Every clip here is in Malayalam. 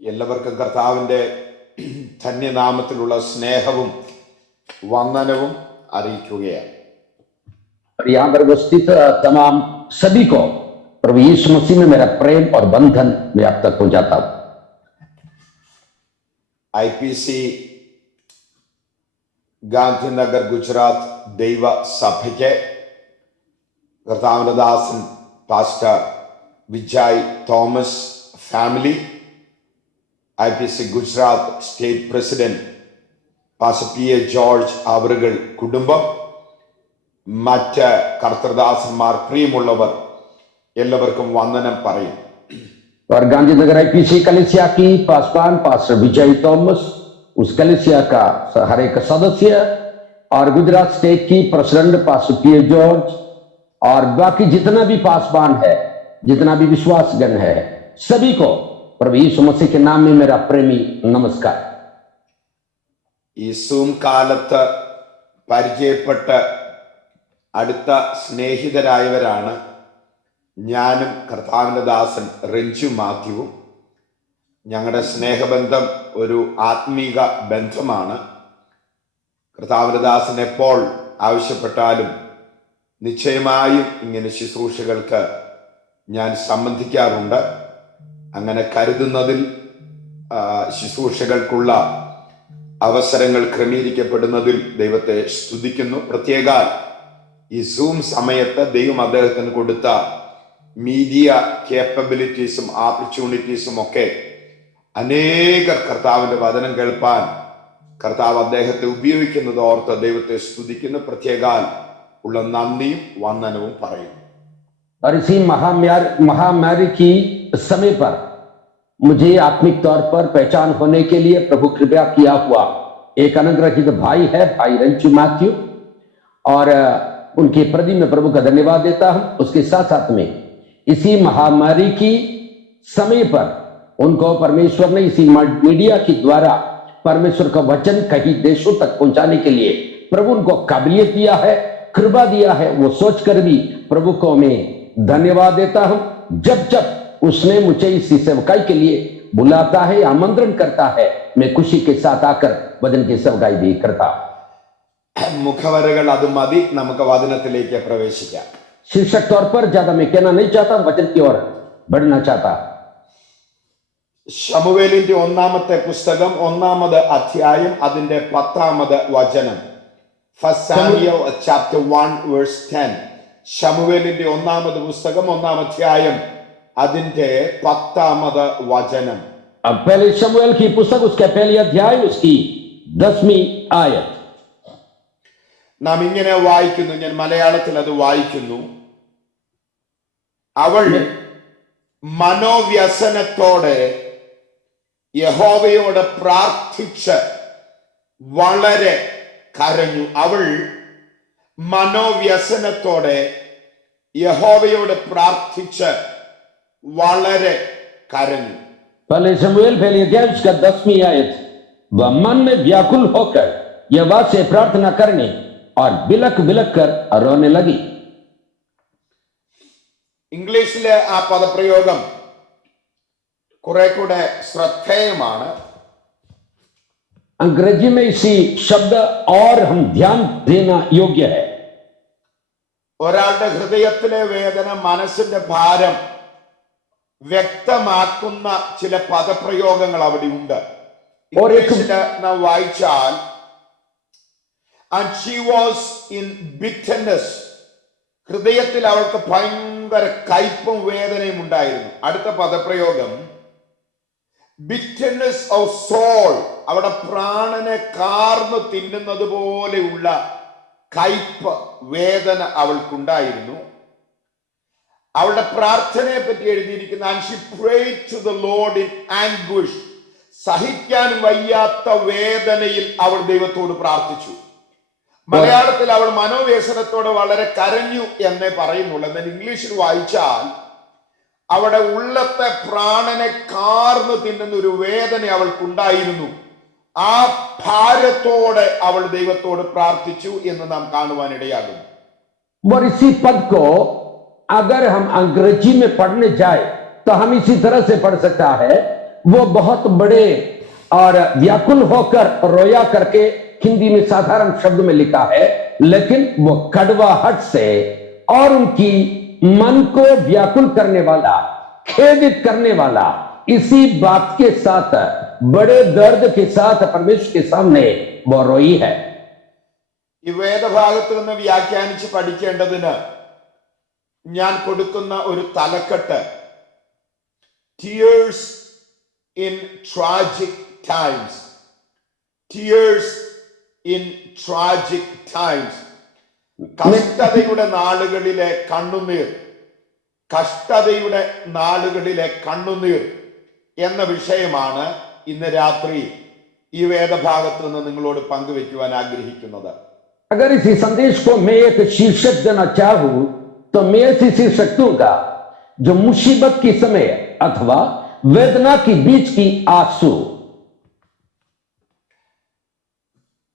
എല്ലാവർക്കും കർത്താവിൻ്റെ ധന്യനാമത്തിലുള്ള സ്നേഹവും വന്ദനവും അറിയിക്കുകയാണ്. और यहाँ पर उपस्थित तमाम सभी को प्रभु यीशु मसीह में मेरा प्रेम और बंधन मैं आप तक पहुंचाता हूं. IPC ഗാന്ധിനഗർ ഗുജറാത്ത് ദൈവ സഭയ്ക്ക് കർത്താവിൻ്റെ ദാസൻ pastor Vijay Thomas family, IPC Gujarat state president pastor PA George അവറുകൾ കുടുംബം, മറ്റ് കർത്തൃദാസന്മാർ, പ്രിയമുള്ളവർ എല്ലാവർക്കും വന്ദനം പറയും. और गांधीनगर IPC कलीसिया की पासवान पास्टर विजय थॉमस, उस कलीसिया का हर एक सदस्य, और गुजरात स्टेट की प्रेसिडेंट पास्टर PA जॉर्ज, और बाकी जितना भी पासवान है, जितना भी विश्वासगण है, सभी को प्रभु यीशु मसीह के नाम में मेरा प्रेमी नमस्कार. ഈ സൂം കാലത്ത് പരിചയപ്പെട്ട് അടുത്ത സ്നേഹിതരായവരാണ് ഞാനും കർത്താവിൻ്റെ ദാസൻ റെഞ്ചു മാത്യുവും. ഞങ്ങളുടെ സ്നേഹബന്ധം ഒരു ആത്മീക ബന്ധമാണ്. കർത്താവിൻ്റെ ദാസൻ എപ്പോൾ ആവശ്യപ്പെട്ടാലും നിശ്ചയമായും ഇങ്ങനെ ശുശ്രൂഷകൾക്ക് ഞാൻ സംബന്ധിക്കാറുണ്ട്. അങ്ങനെ കരുതുന്നതിൽ, ശുശ്രൂഷകൾക്കുള്ള അവസരങ്ങൾ ക്രമീകരിക്കപ്പെടുന്നതിൽ ദൈവത്തെ സ്തുതിക്കുന്നു. പ്രത്യേക ഈ സൂം സമയത്ത് ദൈവം അദ്ദേഹത്തിന് കൊടുത്ത മീഡിയ കേപ്പബിലിറ്റീസും ഓപ്പർച്യൂണിറ്റീസും ഒക്കെ അനേകർ കർത്താവിൻ്റെ വചനം കേൾപ്പാൻ കർത്താവ് അദ്ദേഹത്തെ ഉപയോഗിക്കുന്നത് ഓർത്ത് ദൈവത്തെ സ്തുതിക്കുന്നു. പ്രത്യേക ഉള്ള നന്ദിയും വന്ദനവും പറയുന്നു. और इसी महामारी की समय पर मुझे आत्मिक तौर पर पहचान होने के लिए प्रभु कृपया किया हुआ एक अनुग्रहित भाई है, भाई रंचू मैथ्यू, और उनके प्रति मैं प्रभु का धन्यवाद देता हूं. उसके साथ साथ में इसी महामारी की समय पर उनको परमेश्वर ने इसी मीडिया के द्वारा परमेश्वर का वचन कई देशों तक पहुंचाने के लिए प्रभु उनको काबिलियत दिया है, कृपा दिया है. वो सोचकर भी प्रभु को मैं धन्यवाद देता हूं. जब जब उसने मुझे इस सेवकाई के लिए बुलाता है, आमंत्रण करता है, मैं खुशी के साथ आकर वचन की सेवकाई भी करता हूं. മുഖവരകൾ അത് മതി, നമുക്ക് വചനത്തിലേക്ക് പ്രവേശിക്കാം. शीर्षक तौर पर ज्यादा मैं कहना नहीं चाहता, वचन की ओर बढ़ना चाहता. ശമൂവേലിന്റെ ഒന്നാമത്തെ പുസ്തകം 1-ാമത് അധ്യായം അതിന്റെ 10-ാമത് വചനം. First Samuel chapter 1 verse 10. ശമൂവേലിന്റെ 1-ാമത് പുസ്തകം 1-ാം അധ്യായം അതിന്റെ 10-ാമത് വചനം. अब पहले शमूएल की पुस्तक उसका पहली अध्याय उसकी 10वीं आयत. നാം ഇങ്ങനെ വായിക്കുന്നു, ഞാൻ മലയാളത്തിൽ അത് വായിക്കുന്നു. അവൾ മനോവ്യസനത്തോടെ യഹോവയോട് പ്രാർത്ഥിച്ച് വളരെ കരഞ്ഞു. അവൾ മനോവ്യസനത്തോടെ യഹോവയോട് പ്രാർത്ഥിച്ച് വളരെ കരഞ്ഞു. पहले शमूएल पहली अध्याय उसका 10वीं आयत. वह मन में व्याकुल होकर यहोवा से प्रार्थना करने और बिलक बिलक कर रोने लगी. ഇംഗ്ലീഷിലെ ആ പദപ്രയോഗം കുറെ കൂടെ ശ്രദ്ധേയമാണ്. अंग्रेजी में इसी शब्द और हम ध्यान देना योग्य है. ഒരാളുടെ ഹൃദയത്തിലെ വേദന, മനസ്സിന്റെ ഭാരം വ്യക്തമാക്കുന്ന ചില പദപ്രയോഗങ്ങൾ അവിടെ ഉണ്ട്. ഇംഗ്ലീഷില് നാം വായിച്ചാൽ and she was in bitterness, ഹൃദയത്തിൽ അവൾക്ക് ഭയങ്കര കയ്പും വേദനയും ഉണ്ടായിരുന്നു. അടുത്ത പദപ്രയോഗം bitterness of soul, അവിടെ പ്രാണനെ കാർന്നു തിന്നുന്നത് പോലെയുള്ള കയ്പ് വേദന അവൾക്കുണ്ടായിരുന്നു. അവളുടെ പ്രാർത്ഥനയെ പറ്റി എഴുതിയിരിക്കുന്ന and she prayed to the Lord in anguish, സഹിക്കാൻ വയ്യാത്ത വേദനയിൽ അവൾ ദൈവത്തോട് പ്രാർത്ഥിച്ചു. മലയാളത്തിൽ അവൾ മനോവ്യസനത്തോടെ വളരെ കരഞ്ഞു എന്നേ പറയുന്നുള്ളൂ. എന്നാൽ ഇംഗ്ലീഷിൽ വായിച്ചാൽ അവിടെ ഉള്ളത്തെ പ്രാണനെ കാർന്നു തിന്നുന്ന ഒരു വേദന അവൾക്കുണ്ടായിരുന്നു. ആ ഭാരത്തോടെ അവൾ ദൈവത്തോട് പ്രാർത്ഥിച്ചു എന്ന് നാം കാണുവാനിടയാകുന്നു. और इसी पद को अगर हम अंग्रेजी में पढ़ने जाए तो हम इसी तरह से पढ़ सकता है, वो बहुत बड़े और व्याकुल होकर रोया करके हिंदी में साधारण शब्द में लिखा है, लेकिन वो कड़वाहट से और उनकी मन को व्याकुल करने वाला, खेदित करने वाला, इसी बात के साथ बड़े दर्द के साथ परमेश्वर के सामने वो रोई है। ഈ വേദഭാഗത്ത് നിന്ന് വ്യാഖ്യാനിച്ച് പഠിക്കേണ്ടതിന് ഞാൻ കൊടുക്കുന്ന ഒരു തലക്കെട്ട് tears in tragic times. Tears in tragic times. കഷ്ടതയുടെ നാളുകളിലെ കണ്ണുനീർ. കഷ്ടതയുടെ നാളുകളിലെ കണ്ണുനീർ എന്ന വിഷയമാണ് ഇന്ന് രാത്രി ഈ വേദഭാഗത്ത് നിന്ന് നിങ്ങളോട് പങ്കുവെക്കുവാൻ ആഗ്രഹിക്കുന്നത്. अगर इसी संदेश को मैं एक शीर्षक देना चाहूं तो मैं ऐसी शीर्षक दूंगा जो मुसीबत की समय अथवा वेदना की बीच की आंसू.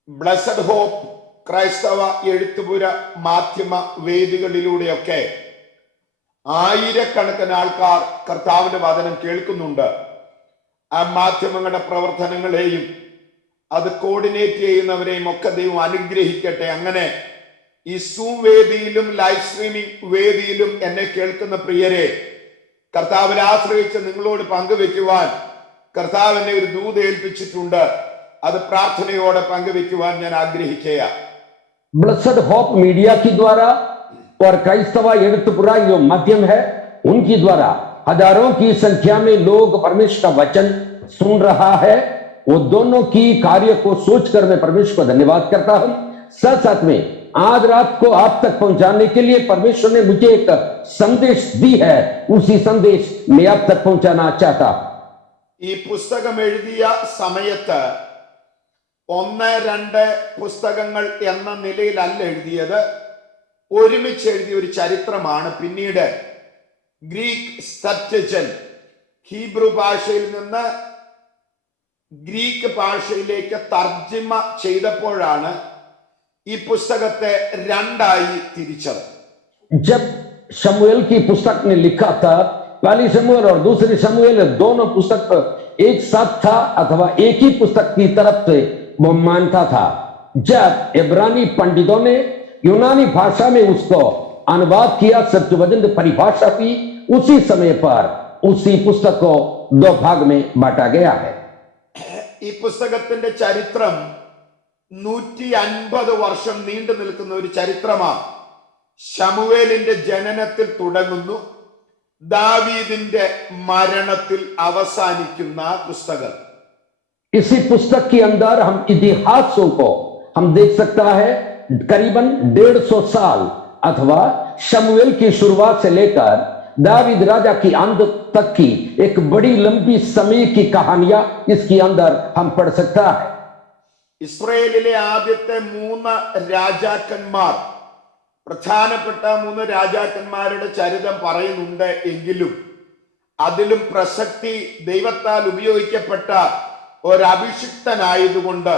ബ്ലെസ്സഡ് ഹോപ്പ് ക്രൈസ്തവ എഴുത്തുപുര മാധ്യമ വേദികളിലൂടെയൊക്കെ ആയിരക്കണക്കിന് ആൾക്കാർ കർത്താവിന്റെ വചനം കേൾക്കുന്നുണ്ട്. ആ മാധ്യമങ്ങളുടെ പ്രവർത്തനങ്ങളെയും അത് കോർഡിനേറ്റ് ചെയ്യുന്നവരെയും ഒക്കെ ദൈവം അനുഗ്രഹിക്കട്ടെ. അങ്ങനെ ഈ സൂം വേദിയിലും ലൈവ് സ്ട്രീമിംഗ് വേദിയിലും എന്നെ കേൾക്കുന്ന പ്രിയരെ, കർത്താവിനെ ആശ്രയിച്ച് നിങ്ങളോട് പങ്കുവെക്കുവാൻ കർത്താവ് എന്നെ ഒരു ദൂത് ഏൽപ്പിച്ചിട്ടുണ്ട്. അത് പ്രാർത്ഥനയോടെ പങ്കുവെക്കുവാൻ ഞാൻ ആഗ്രഹിക്കുക. ब्लेस्ड होप मीडिया के द्वारा और क्राइस्तवा एഴുത്തുപുര जो माध्यम है उनकी द्वारा हजारों की संख्या में लोग परमेश्वर का वचन सुन रहा है. वो दोनों की कार्य को सोचकर मैं परमेश्वर को धन्यवाद करता हूं. साथ साथ में आज रात को आप तक पहुंचाने के लिए परमेश्वर ने मुझे एक संदेश दी है. उसी संदेश मैं आप तक पहुंचाना चाहता हूं. ഈ പുസ്തകം എഴുതിയ സമയത്ത് 1-2 പുസ്തകങ്ങൾ എന്ന നിലയിലല്ല എഴുതിയത്. ഒരുമിച്ച് എഴുതിയ ഒരു ചരിത്രമാണ്. പിന്നീട് ഗ്രീക്ക് സെപ്റ്റജന്റ്, ഹീബ്രു ഭാഷയിൽ നിന്ന് ഗ്രീക്ക് ഭാഷയിലേക്ക് തർജ്ജിമ ചെയ്തപ്പോഴാണ് ഈ പുസ്തകത്തെ രണ്ടായി തിരിച്ചത്. जब शमूएल की पुस्तक ने लिखा था, पहली शमूएल और दूसरी शमूएल दोनों पुस्तक एक साथ था अथवा एक ही पुस्तक की तरफ से वो मानता था. जब इब्रानी पंडितों ने यूनानी भाषा में उसको अनुवाद किया, सत्यवचन परिभाषा की, उसी समय पर उसी पुस्तक को 2 भाग में बांटा गया है. ഈ പുസ്തകത്തിന്റെ ചരിത്രം 150 വർഷം നീണ്ടു നിൽക്കുന്ന ഒരു ചരിത്രമാണ്. ശമൂവേലിന്റെ ജനനത്തിൽ തുടങ്ങുന്നു, ദാവീദിന്റെ മരണത്തിൽ അവസാനിക്കുന്ന പുസ്തകം. इसी पुस्तक के अंदर हम इतिहासों को हम देख सकता है. करीबन 150 साल अथवा शमूएल की शुरुआत से लेकर दावीद राजा की अंत तक की एक बड़ी लंबी समय की कहानियां इसके अंदर हम पढ़ सकता है. ഇസ്രായേലിലെ ആദ്യത്തെ 3 രാജാക്കന്മാർ, പ്രധാനപ്പെട്ട 3 രാജാക്കന്മാരുടെ ചരിതം പറയുന്നുണ്ട്. എങ്കിലും അതിലും പ്രസക്തി ദൈവത്താൽ ഉപയോഗിക്കപ്പെട്ട ഒരഭിഷിക്തനായതുകൊണ്ട്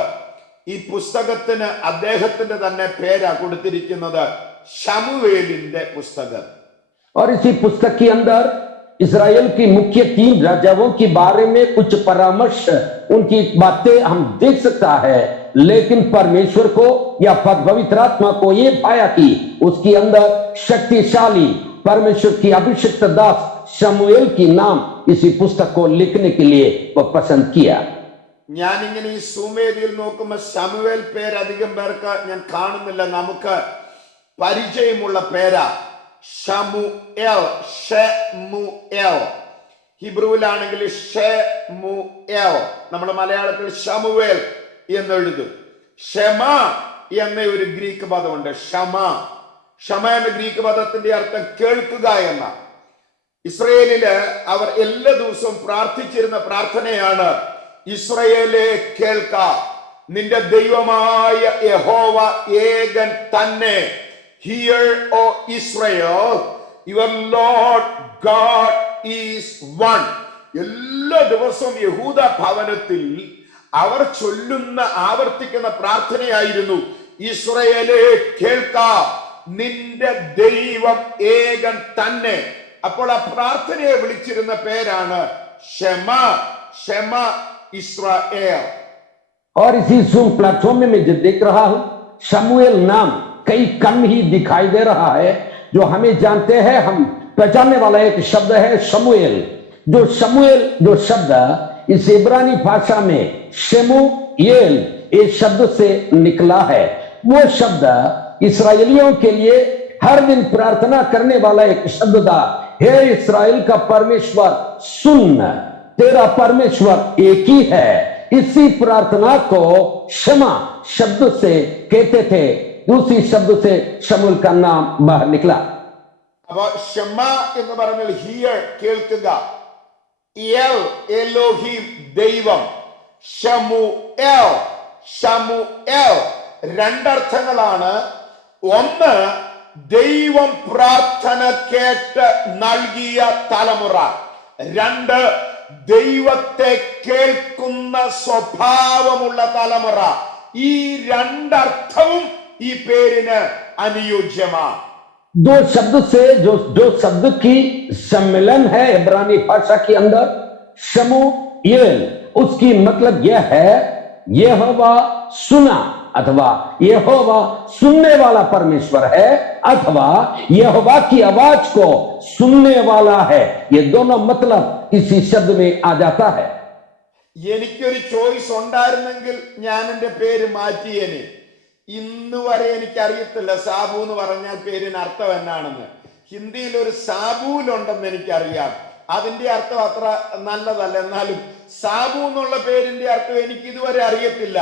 ഈ പുസ്തകത്തിന് അദ്ദേഹത്തിന്റെ തന്നെ പേരാ കൊടുത്തിരിക്കുന്നത്, ശമൂവേലിന്റെ പുസ്തകം. और इसी पुस्तक के अंदर इस्राएल की मुख्य 3 राजाओं के बारे में कुछ परामर्श, उनकी बातें हम देख सकता है. लेकिन परमेश्वर को या पवित्र आत्मा को ये पाया कि उसके अंदर शक्तिशाली परमेश्वर की अभिषिक्त दास शमूएल की नाम इसी पुस्तक को लिखने के लिए वो पसंद किया. ഞാനിങ്ങനെ ഈ സൂമേദിയിൽ നോക്കുമ്പോൾ ശമൂവേൽ പേര് അധികം പേർക്ക് ഞാൻ കാണുന്നില്ല. നമുക്ക് പരിചയമുള്ള പേരാ ഷമുኤൽ. ഷെമുኤൽ ഹിബ്രുവിലാണെങ്കിൽ ഷെമുኤൽ, നമ്മൾ മലയാളത്തിൽ ശമൂവേൽ എന്ന് എഴുതും. ഷെമ എന്ന ഒരു ഗ്രീക്ക് പദമുണ്ട്. ഷമ എന്ന ഗ്രീക്ക് പദത്തിന്റെ അർത്ഥം കേൾക്കുക എന്ന. ഇസ്രയേലില് അവർ എല്ലാ ദിവസവും പ്രാർത്ഥിച്ചിരുന്ന പ്രാർത്ഥനയാണ്, ഇസ്രയേലെ കേൾക്ക, നിന്റെ ദൈവമായ യഹോവ ഏകൻ തന്നെ. Hear, O Israel, your Lord God is one. എല്ലാ ദിവസവും യഹൂദ ഭവനത്തിൽ അവർ ചൊല്ലുന്ന ആവർത്തിക്കുന്ന പ്രാർത്ഥനയായിരുന്നു, ഇസ്രയേലെ കേൾക്ക, നിന്റെ ദൈവം ഏകൻ തന്നെ. അപ്പോൾ ആ പ്രാർത്ഥനയെ വിളിച്ചിരുന്ന പേരാണ് Shema, Shema Israel. और इसी जूम प्लेटफॉर्म में मैं जो देख रहा हूं, शमूएल नाम कई कम ही दिखाई दे रहा है। जो हमें जानते हैं, हम पहचानने वाला एक शब्द है शमूएल। जो शब्द इस इब्रानी भाषा में शेमुएल इस शब्द से निकला है, वो शब्द इस्राएलियों के लिए हर दिन प्रार्थना करने वाला एक शब्द था। हे इस्राएल का परमेश्वर सुन, तेरा परमेश्वर एक ही है। इसी प्रार्थना को क्षमा शब्द से कहते थे। उसी शब्द से शमूएल का नाम बाहर निकला। अब ഷമാ എന്ന് പറഞ്ഞാൽ ഹിയർ, കേൾക്കുക. എൽ എലോഹിം ദൈവം, ഷമുኤൽ ഷമുኤൽ രണ്ടർത്ഥങ്ങളാണ്. ഒന്ന്, ദൈവം പ്രാർത്ഥന കേട്ട് നൽകിയ തലമുറ. രണ്ട്, ദൈവത്തെ കേൾക്കുന്ന സ്വഭാവമുള്ള തലമുറ. ഈ രണ്ടർത്ഥവും ഈ പേരിന് അനുയോജ്യമാണ്. दो शब्द से जो शब्द की सम्मेलन है इब्रानी भाषा के अंदर शमूएल, उसकी मतलब यह है यहोवा सुना, अथवा यहोवा सुनने वाला परमेश्वर है, अथवा यहोवा की आवाज को सुनने वाला है। ये दोनों मतलब इसी शब्द में आ जाता है। എനിക്കൊരു ചോയ്സ് ഉണ്ടായിരുന്നെങ്കിൽ ഞാൻ എന്റെ പേര് മാറ്റിയേനെ. ഇന്ന് വരെ എനിക്കറിയത്തില്ല സാബു എന്ന് പറഞ്ഞാൽ പേരിന് അർത്ഥം എന്നാണെന്ന്. ഹിന്ദിയിൽ ഒരു സാബൂലുണ്ടെന്ന് എനിക്കറിയാം, അതിന്റെ അർത്ഥം അത്ര നല്ലതല്ല. എന്നാലും സാബു എന്നുള്ള പേരിന്റെ അർത്ഥം എനിക്ക് ഇതുവരെ അറിയത്തില്ല.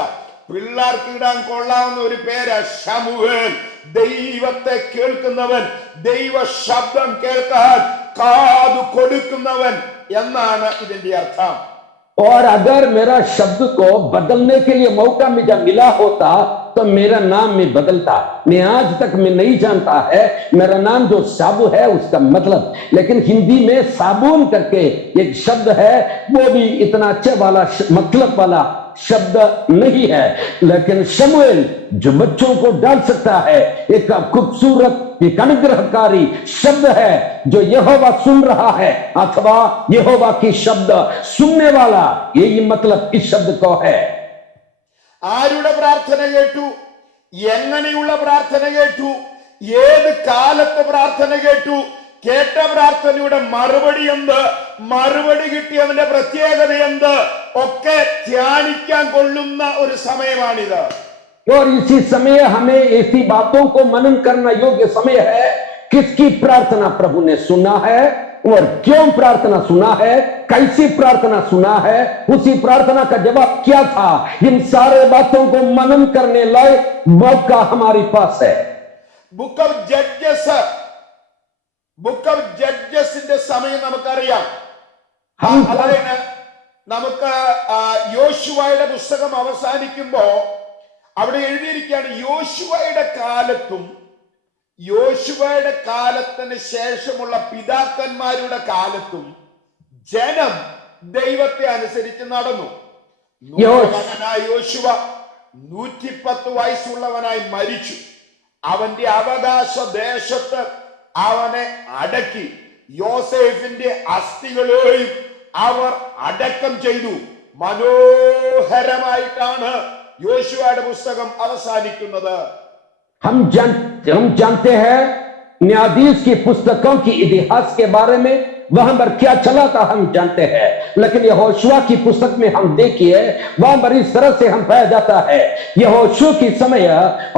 പിള്ളേർക്ക് ഇടാൻ കൊള്ളാവുന്ന ഒരു പേര് ശമൂവേൽ, ദൈവത്തെ കേൾക്കുന്നവൻ, ദൈവ ശബ്ദം കേൾക്കാൻ കാതു കൊടുക്കുന്നവൻ എന്നാണ് ഇതിന്റെ അർത്ഥം. और अगर मेरा शब्द को बदलने के लिए मौका मुझे मिला होता तो मेरा नाम में बदलता। मैं आज तक मैं नहीं जानता है मेरा नाम जो साबु है उसका मतलब, लेकिन हिंदी में साबुन करके एक शब्द है, वो भी इतना अच्छे वाला मतलब वाला शब्द नहीं है। लेकिन शमूएल जो बच्चों को डाल सकता है, एक खूबसूरत एक अनुग्रहकारी शब्द है जो यहोवा सुन रहा है, अथवा यहोवा की शब्द सुनने वाला, यही मतलब इस शब्द को है। ആരുടെ പ്രാർത്ഥന കേട്ടു, എങ്ങനെയുള്ള പ്രാർത്ഥന കേട്ടു, ഏത് കാലത്ത് പ്രാർത്ഥന കേട്ടു, കേട്ട പ്രാർത്ഥനയുടെ മറുപടി എന്ത്, മറുപടി കിട്ടിയതിന്റെ പ്രത്യേകത എന്ത്, ഒക്കെ ധ്യാനിക്കാൻ കൊള്ളുന്ന ഒരു സമയമാണിത്. और इसी समय हमें ऐसी बातों को मनन करना योग्य समय है। किसकी प्रार्थना प्रभु ने सुना है और क्यों प्रार्थना सुना है, कैसी प्रार्थना सुना है, उसी प्रार्थना का जवाब क्या था, इन सारे बातों को मनन करने लायक मौका हमारे पास है। ബുക്ക് ഓഫ് ജഡ്ജസിന്റെ സമയം നമുക്കറിയാം. അതായത് നമുക്ക് യോശുവയുടെ പുസ്തകം അവസാനിക്കുമ്പോ അവിടെ എഴുതിയിരിക്കുകയാണ്, യോശുവയുടെ കാലത്തിന് ശേഷമുള്ള പിതാക്കന്മാരുടെ കാലത്തും ജനം ദൈവത്തെ അനുസരിച്ച് നടന്നു. മകനായ യോശുവ 110 വയസ്സുള്ളവനായി മരിച്ചു. അവന്റെ അവകാശ ദേശത്ത് അവനെ അടക്കി. യോസേഫിന്റെ അസ്ഥികളെയും അവർ അടക്കം ചെയ്തു. മനോഹരമായിട്ടാണ് യോശുവയുടെ പുസ്തകം അവസാനിക്കുന്നത്. हम जानते हैं न्यायाधीश की पुस्तकों की इतिहास के बारे में, वहां पर क्या चला था हम जानते हैं, लेकिन यहोशुआ की पुस्तक में हम देखिए वहां पर इस तरह से हम पाया जाता है, यहोशू की समय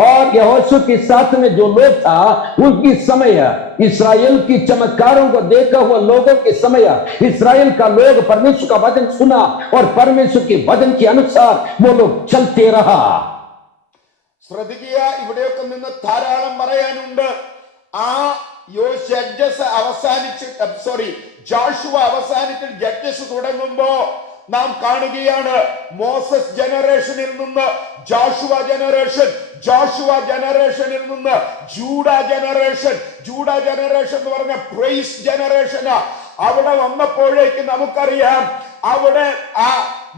और यहोशू के साथ में जो लोग था उनकी समय, इस्राएल की चमत्कारों को देखा हुआ लोगों के समय, इस्राएल का लोग परमेश्वर का वचन सुना और परमेश्वर के वचन के अनुसार वो लोग चलते रहा। ശ്രദ്ധിക്കുക, ഇവിടെയൊക്കെ നിന്ന് ധാരാളം പറയാനുണ്ട്. ആ ജഡ്ജസ് ജോഷുവ അവസാനിച്ച് ജഡ്ജസ് തുടങ്ങുമ്പോ നാം കാണുകയാണ് മോസസ് ജനറേഷനിൽ നിന്ന് ജോഷുവ ജനറേഷനിൽ നിന്ന് ജൂഡ ജനറേഷൻ എന്ന് പറഞ്ഞ പ്രൈസ് ജനറേഷനാ. അവിടെ വന്നപ്പോഴേക്ക് നമുക്കറിയാം, അവിടെ ആ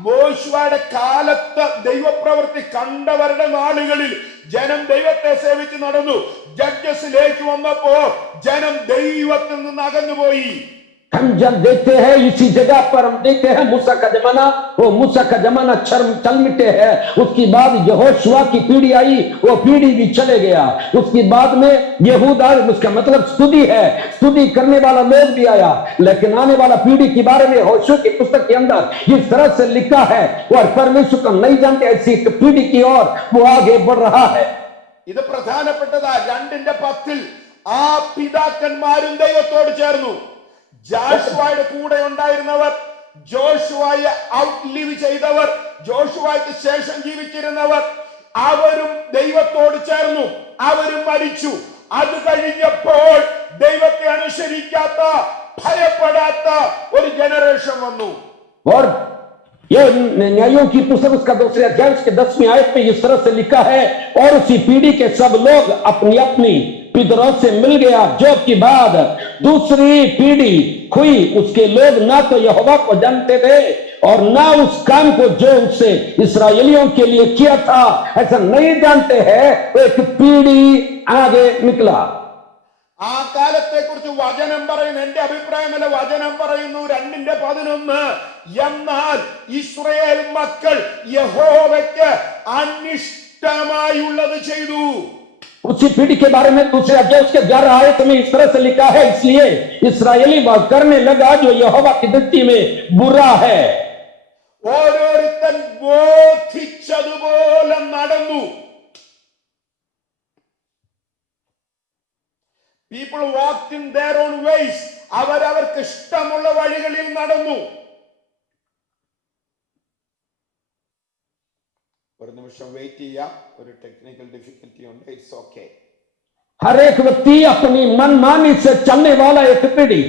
മോശുവയുടെ കാലത്ത് ദൈവപ്രവൃത്തി കണ്ടവരുടെ നാളുകളിൽ ജനം ദൈവത്തെ സേവിച്ച് നടന്നു. ജഡ്ജസിലേക്ക് വന്നപ്പോ ജനം ദൈവത്തിൽ നിന്ന് അകന്നുപോയി. हम जब देखते हैं इसी जगह पर हम देखते हैं मूसा का जमाना, वो मूसा का जमाना चल मिटे है। उसके बाद यहोशुआ की पीढ़ी आई, वो पीढ़ी भी चले गया। उसके बाद में यहूदा, उसका मतलब स्तुति है, स्तुति करने वाला लोग भी आया। लेकिन आने वाला पीढ़ी के बारे में यहोशुआ की पुस्तक के अंदर इस तरह से लिखा है, और परमेश्वर को नहीं जानते ऐसी एक पीढ़ी की ओर वो आगे बढ़ रहा है। ഇത് പ്രധാനപ്പെട്ടതാ 2:10 ആ പിതാക്കന്മാരും ദൈവത്തോട് ചേർന്നു. ജോഷുവയുടെ കൂടെ ഉണ്ടായിരുന്നവർ, ജോഷുവയെ ഔട്ട്ലിവ് ചെയ്തവർ, ജോഷുവയ്ക്ക് ശേഷം ജീവിച്ചിരുന്നവർ, അവരും ദൈവത്തോട് ചേർന്നു, അവരും മരിച്ചു. അത് കഴിഞ്ഞപ്പോൾ ദൈവത്തെ അനുസരിക്കാത്ത, ഭയപ്പെടാത്ത ഒരു ജനറേഷൻ വന്നു. और ये न्यायों की पुस्तक उसका 2 अध्याय उसके 10वीं आयत में इस तरह से लिखा है, और उसी पीढ़ी के सब लोग अपनी अपनी पितरों से मिल गया, जो कि बाद दूसरी पीढ़ी हुई, उसके लोग ना तो यहोवा को जानते थे और ना उस काम को जो उससे इस्राएलियों के लिए किया था ऐसा नहीं जानते हैं। एक पीढ़ी आगे निकला। ആ കാലത്തെ കുറിച്ച് വചനം പറയുന്നു, എന്റെ അഭിപ്രായമല്ല, വചനം പറയുന്നു 2:11, എന്നാൽ ഇസ്രായേൽ മക്കൾ യഹോവയ്ക്ക് അനിഷ്ടമായുള്ളത് ചെയ്തു. उसी पीढ़ी के बारे में 2 अध्याय उसके 11 आयत में इस तरह से लिखा है, इसलिए इस्राएली बात करने लगा जो यहोवा की दृष्टि में बुरा है। ഓരോരുത്തൻ ബോധിച്ചതുപോലെ നടന്നു. People walked in their own ways. അവരവർക്ക് ഇഷ്ടമുള്ള വഴികളിൽ നടന്നു. ഒരു നിമിഷം വെയിറ്റ് ചെയ്യാം, ഒരു ടെക്നിക്കൽ ഡിഫിക്കൽറ്റി ഉണ്ട്. It's okay. हर एक व्यक्ति अपनी मनमानी से चलने वाला एक पीढ़ी।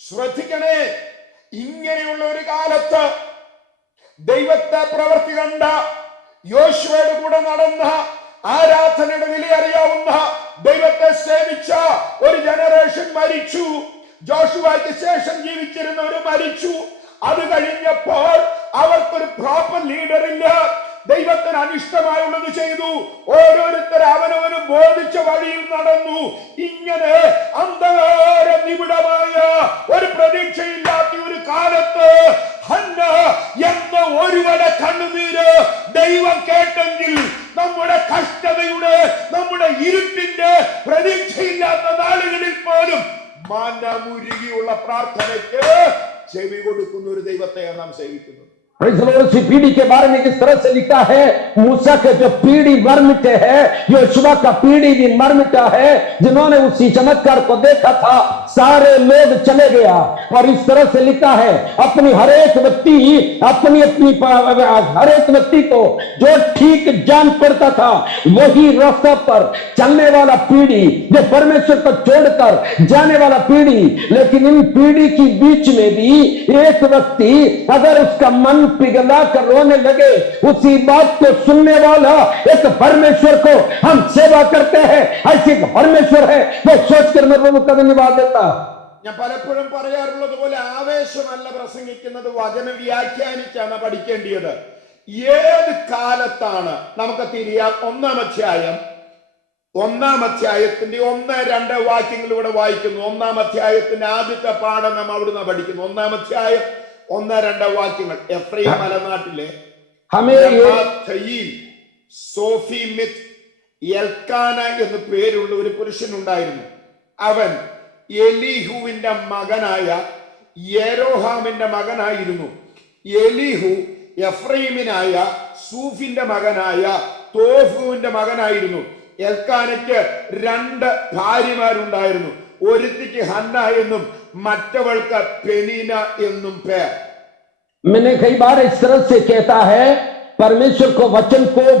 ശ്രദ്ധിക്കണേ, ഇങ്ങനെയുള്ള ഒരു കാലത്ത് ദൈവത്തെ പ്രവർത്തി കണ്ട, യോശുവയുടെ കൂടെ നടന്ന, ആരാധനയുടെ വില അറിയാവുന്ന, ദൈവത്തെ സേവിച്ച ഒരു ജനറേഷൻ മരിച്ചു. ജോഷുവയ്ക്ക് ശേഷം ജീവിച്ചിരുന്നവർ മരിച്ചു. അത് കഴിഞ്ഞപ്പോൾ അവർക്കൊരു പ്രോപ്പർ ലീഡർ ഇല്ല. ദൈവത്തിന് അനിഷ്ടമായുള്ളത് ചെയ്തു. ഓരോരുത്തർ അവനവന് ബോധിച്ച വഴിയിൽ നടന്നു. ഇങ്ങനെ അന്ധകാര നിബിഡമായ ഒരു പ്രതീക്ഷയില്ലാത്ത ഒരു കാലത്ത് ഹന്ന എന്ന ഒരുവന്റെ കണ്ണുനീര് ദൈവം കേട്ടെങ്കിൽ, നമ്മുടെ കഷ്ടതയുടെ, നമ്മുടെ ഇരുട്ടിന്റെ, പ്രതീക്ഷയില്ലാത്ത നാളുകളിൽ പോലും മനമുരുകിയുള്ള പ്രാർത്ഥനയ്ക്ക് ചെവി കൊടുക്കുന്ന ഒരു ദൈവത്തെയാണ് നാം സേവിക്കുന്നത്. उसी पीढ़ी के बारे में किस तरह से लिखा है, मूसा के जो पीढ़ी मर मिटे है, यहोशुआ का पीढ़ी भी मर मिटा है। जिन्होंने उसी चमत्कार को देखा था, सारे लोग चले गया। और इस तरह से लिखा है, अपनी हर एक व्यक्ति अपनी अपनी हर एक व्यक्ति को जो ठीक जान पड़ता था वही रास्ता पर चलने वाला पीढ़ी, जो परमेश्वर को छोड़कर जाने वाला पीढ़ी। लेकिन इन पीढ़ी की बीच में भी एक व्यक्ति अगर उसका मन पिघला कर रोने लगे, उसी बात को सुनने वाला एक परमेश्वर को हम सेवा करते हैं, ऐसे परमेश्वर है वो सोचकर मैं प्रभु का धन्यवाद देता। ഞാൻ പലപ്പോഴും പറയാറുള്ളത് പോലെ ആവേശമല്ല പ്രസംഗിക്കുന്നത്, വചനം വ്യാഖ്യാനിച്ചാണ് പഠിക്കേണ്ടത്. ഏത് കാലത്താണ് നമുക്ക് തിരിയാം. 1-ാം അധ്യായത്തിന്റെ 1-2 വാക്യങ്ങളിലൂടെ വായിക്കുന്നു. 1-ാം അധ്യായത്തിന്റെ ആദ്യത്തെ പാഠം നാം അവിടുന്ന് പഠിക്കുന്നു. 1-ാം അധ്യായം 1-2 വാക്യങ്ങൾ. എഫ്രൈം മലനാട്ടിലെ സോഫിമിത്ത് എൽക്കാന എന്ന് പേരുള്ള ഒരു പുരുഷനുണ്ടായിരുന്നു. അവൻ എലീഹുവിന്റെ മകനായ യെരോഹാമിന്റെ മകനായിരുന്നു. എലീഹു എഫ്രൈമിനായ സൂഫിന്റെ മകനായ തോഫുവിന്റെ മകനായിരുന്നു. എൽക്കാനയ്ക്ക് 2 ഭാര്യമാരുണ്ടായിരുന്നു. ഒരുത്തിക്ക് ഹന്ന എന്നും മറ്റവൾക്ക് പെനീന എന്നും പേർ. मैंने कई बार इस तरह से कहता है, परमेश्वर को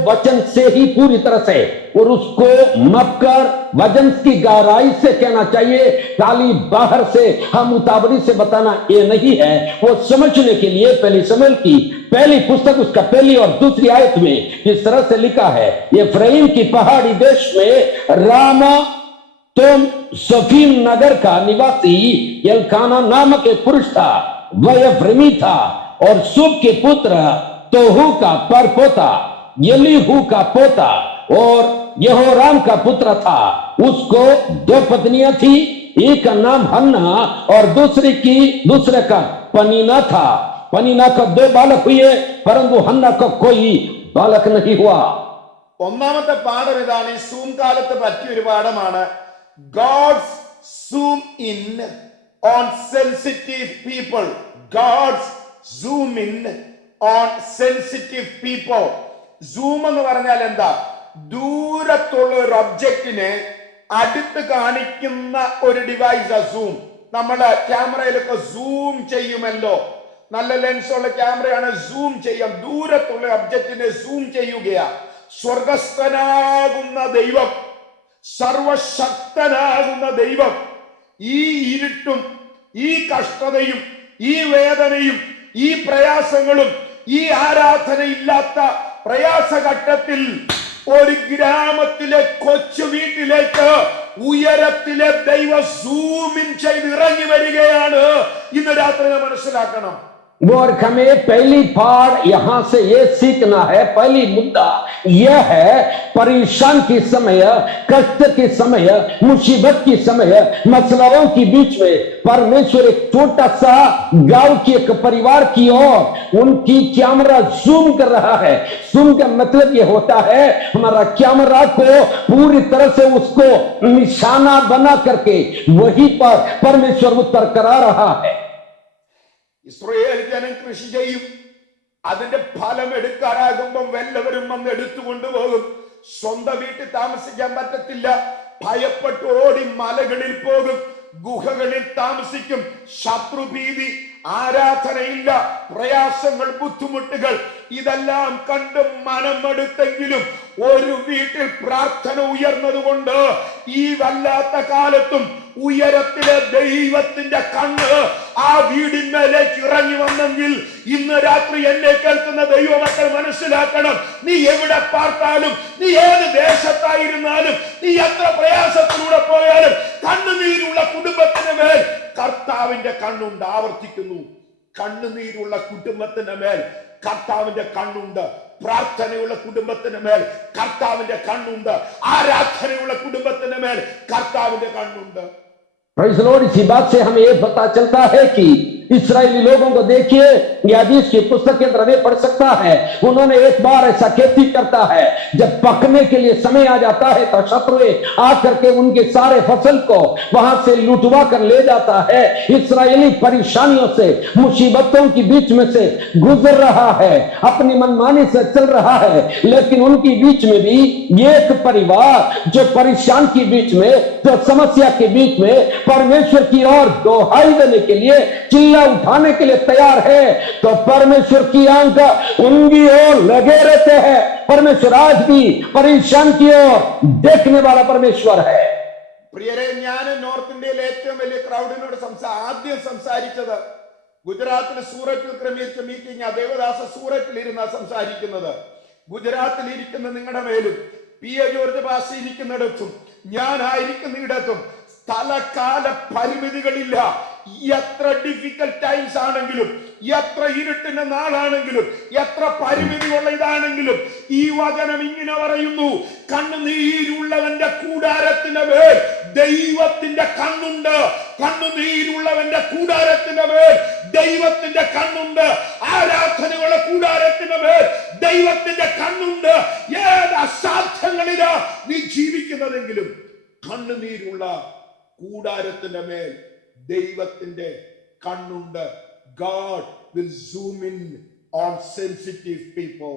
वचन से ही पूरी तरह से और उसको मपकर वचन की गहराई से कहना चाहिए। खाली बाहर से हम उतावली से बताना ये नहीं है। वो समझने के लिए पहली समूएल की पहली पुस्तक उसका पहली और दूसरी आयत में इस तरह से लिखा है, एफ्राइम की पहाड़ी देश में रामा तुम सफीम नगर का निवासी एल्काना नामक एक पुरुष था। वह एफ्रेमी था और सूब के पुत्र तोहू का परपोता, एलीहू का पोता और यहोराम का पुत्र था। उसको 2 पत्नियां थी। एक का नाम हन्ना और दूसरे का पनीना था। पनीना का 2 बालक हुए, परंतु हन्ना का कोई बालक नहीं हुआ। ഒന്നാമത്തെ പാഠം ഇതാണ്. ഈ സൂം കാലത്ത് പറ്റിയൊരു പാഠമാണ്. God's zoom in on sensitive people. God's zoom in on sensitive people. Zoom എന്ന് പറഞ്ഞാൽ എന്താ? ദൂരത്തുള്ള ഒരു ഒബ്ജക്റ്റിനെ അടുത്ത് കാണിക്കുന്ന ഒരു ഡിവൈസ്. സൂം നമ്മുടെ ക്യാമറയിലൊക്കെ സൂം ചെയ്യുമല്ലോ. നല്ല ലെൻസുള്ള ക്യാമറയാണ്, സൂം ചെയ്യാം. ദൂരത്തുള്ള ഒബ്ജക്റ്റിനെ സൂം ചെയ്യുകയാ. സ്വർഗസ്ഥനാകുന്ന ദൈവം, സർവശക്തനാകുന്ന ദൈവം ഈ ഇരുട്ടും ഈ കഷ്ടതയും ഈ വേദനയും ഈ പ്രയാസങ്ങളും ഈ ആരാധനയില്ലാത്ത പ്രയാസഘട്ടത്തിൽ ഒരു ഗ്രാമത്തിലെ കൊച്ചു വീട്ടിലേക്ക് ഉയരത്തിലെ ദൈവ സൂമിൻ ചെയ്ത് ഇറങ്ങി വരികയാണ്. ഇന്ന് രാത്രി മനസ്സിലാക്കണം. और हमें पहली पाठ यहां से यह सीखना है, पहली मुद्दा यह है, परेशान के समय, कष्ट के समय, मुसीबत के समय, मसलाओं के बीच में परमेश्वर एक छोटा सा गांव के एक परिवार की ओर उनकी कैमरा जूम कर रहा है। जूम का मतलब यह होता है, हमारा कैमरा को पूरी तरह से उसको निशाना बना करके वहीं पर परमेश्वर उत्तर करा रहा है। ഇസ്രായേൽ ജനം കൃഷി ചെയ്യും. അതിന്റെ ഫലം എടുക്കാനാകുമ്പം വല്ലവരും വന്ന് എടുത്തുകൊണ്ടുപോകും. സ്വന്തം വീട്ടിൽ താമസിക്കാൻ പറ്റത്തില്ല. ഭയപ്പെട്ട് ഓടി മലകളിൽ പോകും, ഗുഹകളിൽ താമസിക്കും. ശത്രുഭീതി, ആരാധനയില്ല, പ്രയാസങ്ങൾ, ബുദ്ധിമുട്ടുകൾ ഇതെല്ലാം കണ്ട് മനമെടുത്തെങ്കിലും ഒരു വീട്ടിൽ പ്രാർത്ഥന ഉയർന്നതുകൊണ്ട് ഈ വല്ലാത്ത കാലത്തും ഉയരത്തിലെ ദൈവത്തിന്റെ കണ്ണ് ആ വീടിന്മേലേക്ക് ഇറങ്ങി വന്നെങ്കിൽ ഇന്ന് രാത്രി എന്നെ കേൾക്കുന്ന ദൈവമക്കൾ മനസ്സിലാക്കണം. നീ എവിടെ പാർത്താലും, നീ ഏത് ദേശത്തായിരുന്നാലും, നീ എത്ര പ്രയാസത്തിലൂടെ പോയാലും കണ്ണുനീരുള്ള കുടുംബത്തിന് മേൽ കർത്താവിന്റെ കണ്ണുണ്ട്. ആവർത്തിക്കുന്നു, കണ്ണുനീരുള്ള കുടുംബത്തിന് മേൽ കർത്താവിന്റെ കണ്ണുണ്ട്. പ്രാർത്ഥനയുള്ള കുടുംബത്തിന് മേൽ കർത്താവിന്റെ കണ്ണുണ്ട്. ആരാധനയുള്ള കുടുംബത്തിന് മേൽ കർത്താവിന്റെ കണ്ണുണ്ട്. Praise the Lord. इसी बात से हमें यह पता चलता है कि इस्राएली लोगों को देखिए, न्यायाधीश की पुस्तक के अंदर पढ़ सकता है, उन्होंने एक बार ऐसा खेती करता है, जब पकने के लिए समय आ जाता है तो शत्रु आकर के उनके सारे फसल को वहां से लुटवा कर ले जाता है। इस्राएली परेशानियों से, मुसीबतों के बीच में से गुजर रहा है, अपनी मनमानी से चल रहा है, लेकिन उनके बीच में भी एक परिवार जो परेशान के बीच में, जो समस्या के बीच में परमेश्वर की ओर दोहाई देने के लिए, चिल्ला उठाने के लिए तैयार है, तो परमेश्वर की आंख उनकी ओर लगे रहते हैं। परमेश्वर आज भी परेशान की ओर देखने वाला परमेश्वर है। പ്രിയരെ, ഞാൻ നോർത്ത് ഇന്ത്യയിലെ ഏറ്റവും വലിയ ക്രൗഡിനോട് ആദ്യം സംസാരിച്ചത് ഗുജറാത്തിൽ സൂറത്തിൽ ക്രമീകരിച്ച മീറ്റിംഗ്. ദേവദാസ സൂറത്തിൽ ഇരുന്ന സംസാരിക്കുന്നത്. ഗുജറാത്തിൽ ഇരിക്കുന്ന നിങ്ങളുടെ മേലും പി എ ജോർജ് ബാസി ഇരിക്കുന്നിടത്തും ഞാനായിരിക്കുന്നിടത്തും സ്ഥലകാല പരിമിതികളില്ല. എത്ര ഡിഫിക്കൽട്ട് ടൈംസ് ആണെങ്കിലും, എത്ര ഇരുട്ടിന്റെ നാളാണെങ്കിലും, എത്ര പരിമിതിയുള്ള ഇതാണെങ്കിലും ഈ വചനം ഇങ്ങനെ പറയുന്നു: കണ്ണുനീരുള്ളവന്റെ കൂടാരത്തിന്റെ മേൽ ദൈവത്തിന്റെ കണ്ണുണ്ട്. കണ്ണുനീരുള്ളവന്റെ കൂടാരത്തിന്റെ മേൽ ദൈവത്തിന്റെ കണ്ണുണ്ട്. ആരാധനയുള്ള കൂടാരത്തിന്റെ മേൽ ദൈവത്തിന്റെ കണ്ണുണ്ട്. ഏത് അസാധ്യങ്ങളിലാ നീ ജീവിക്കുന്നതെങ്കിലും കണ്ണുനീരുള്ള കൂടാരത്തിന്റെ മേൽ ദൈവത്തിന്റെ കണ്ണുണ്ട്. God will zoom in on sensitive people.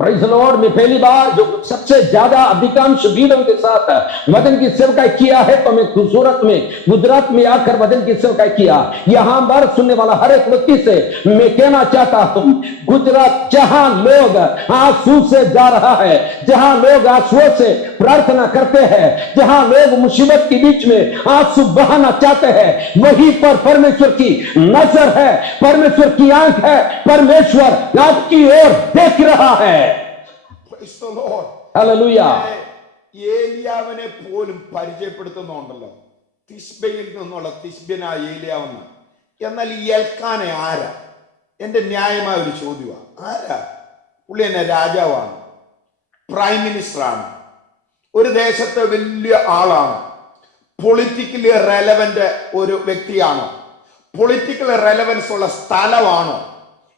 Praise the Lord. मैं पहली बार जो सबसे ज्यादा अधिकांश भीड़ों के साथ वचन की सेवकाई किया है, तो मैं सूरत में, गुजरात में आकर वचन की सेवकाई किया। यहां पर सुनने वाला हर एक व्यक्ति से मैं कहना चाहता हूं, गुजरात जहां लोग आंसू से जा रहा है, जहां लोग आंसुओं से प्रार्थना करते हैं, जहां लोग मुसीबत के बीच में आंसू बहाना चाहते हैं, वहीं पर परमेश्वर की नजर है, परमेश्वर की आंख है, परमेश्वर आपकी ओर देख रहा है। Praise the Lord. Hallelujah. ഏലിയാവിനെ പോലും പരിചയപ്പെടുത്തുന്നുണ്ടല്ലോ, തിശ്ബയിൽ നിന്നുള്ള തിശ്ബനായ ഏലിയാവെന്ന്. എന്നാൽ ഈ എൽക്കാനെ ആരാ? എന്റെ ന്യായമായ ഒരു ചോദ്യമാണ്. ആരാ? പുള്ളി എന്നെ രാജാവാണ്, പ്രൈം മിനിസ്റ്ററാണ്, ഒരു ദേശത്തെ വലിയ ആളാണ്, പൊളിറ്റിക്കലി റെലവന്റ് ഒരു വ്യക്തിയാണോ? പൊളിറ്റിക്കൽ റെലവൻസ് ഉള്ള സ്ഥലമാണോ?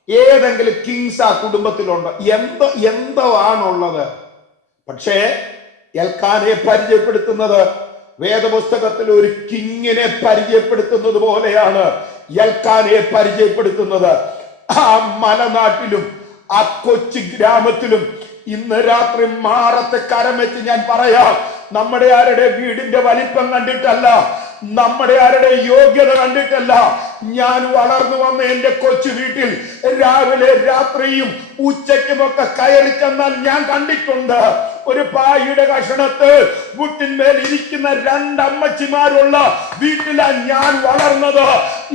ഏതെങ്കിലും കിങ്സ് ആ കുടുംബത്തിലുണ്ടോ? എന്തോ ആണുള്ളത്. പക്ഷേ എൽക്കാനെ പരിചയപ്പെടുത്തുന്നത് വേദപുസ്തകത്തിൽ ഒരു കിങ്ങിനെ പരിചയപ്പെടുത്തുന്നത് പോലെയാണ് എൽക്കാനെ പരിചയപ്പെടുത്തുന്നത്. ആ മലനാട്ടിലും ആ കൊച്ചു ഗ്രാമത്തിലും ഇന്ന് രാത്രി മാറത്തെ കരം വെച്ച് ഞാൻ പറയാം, നമ്മുടെ ആരുടെ വീടിന്റെ വലിപ്പം കണ്ടിട്ടല്ല, നമ്മുടെ ആരുടെ യോഗ്യത കണ്ടിട്ടല്ല, ഞാൻ വളർന്നു വന്ന എന്റെ കൊച്ചു വീട്ടിൽ രാവിലെ രാത്രിയും ഉച്ചയ്ക്കുമൊക്കെ കയറി ചെന്നാൽ ഞാൻ കണ്ടിട്ടുണ്ട് ഒരു പായുടെ കഷണത്ത് വീട്ടിന്മേൽ ഇരിക്കുന്ന രണ്ടമ്മച്ചിമാരുള്ള വീട്ടിലാണ് ഞാൻ വളർന്നത്.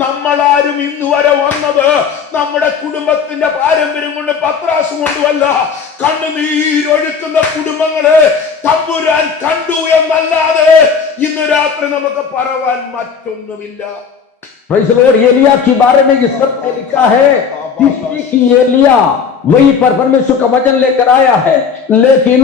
നമ്മളാരും ഇന്ന് വരെ വന്നത് നമ്മുടെ കുടുംബത്തിന്റെ പാരമ്പര്യം കൊണ്ട് പത്രാസ് കൊണ്ടുമല്ല. കണ്ണുനീരൊഴുക്കുന്ന കുടുംബങ്ങളെ തമ്പുരാൻ കണ്ടു എന്നല്ലാതെ ഇന്ന് രാത്രി നമുക്ക് പറവാൻ മറ്റൊന്നുമില്ല. Praise the Lord. एलिया के बारे में इस वक्त लिखा है कि एलिया वहीं पर परमेश्वर का वचन लेकर आया है, लेकिन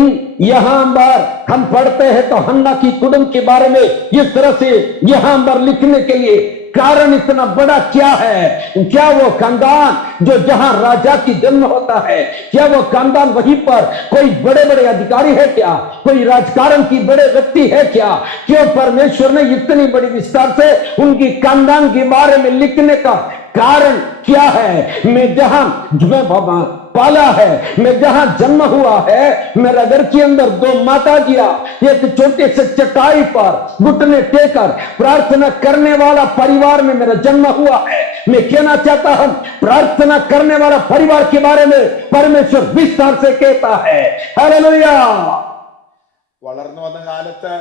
यहाँ पर हम पढ़ते हैं तो हन्ना की कुटुंब के बारे में इस तरह से यहाँ पर लिखने के लिए कारण इतना बड़ा क्या है? क्या वो खानदान जो जहां राजा की जन्म होता है, क्या वो खानदान वहीं पर कोई बड़े बड़े अधिकारी है क्या? कोई राजकारण की बड़े व्यक्ति है क्या? क्यों परमेश्वर ने इतनी बड़ी विस्तार से उनकी खानदान के बारे में लिखने का कारण क्या है? मैं जहां पाला है, मैं जहां जन्म हुआ है, मेरा घर के अंदर दो माता जिया एक छोटे से चटाई पर घुटने टेकर प्रार्थना करने वाला परिवार में मेरा जन्म हुआ है. मैं कहना चाहता हूं, प्रार्थना करने वाला परिवार के बारे में परमेश्वर विस्तार से कहता है. हालेलुया. വളർന്നു വന്ന കാലത്ത്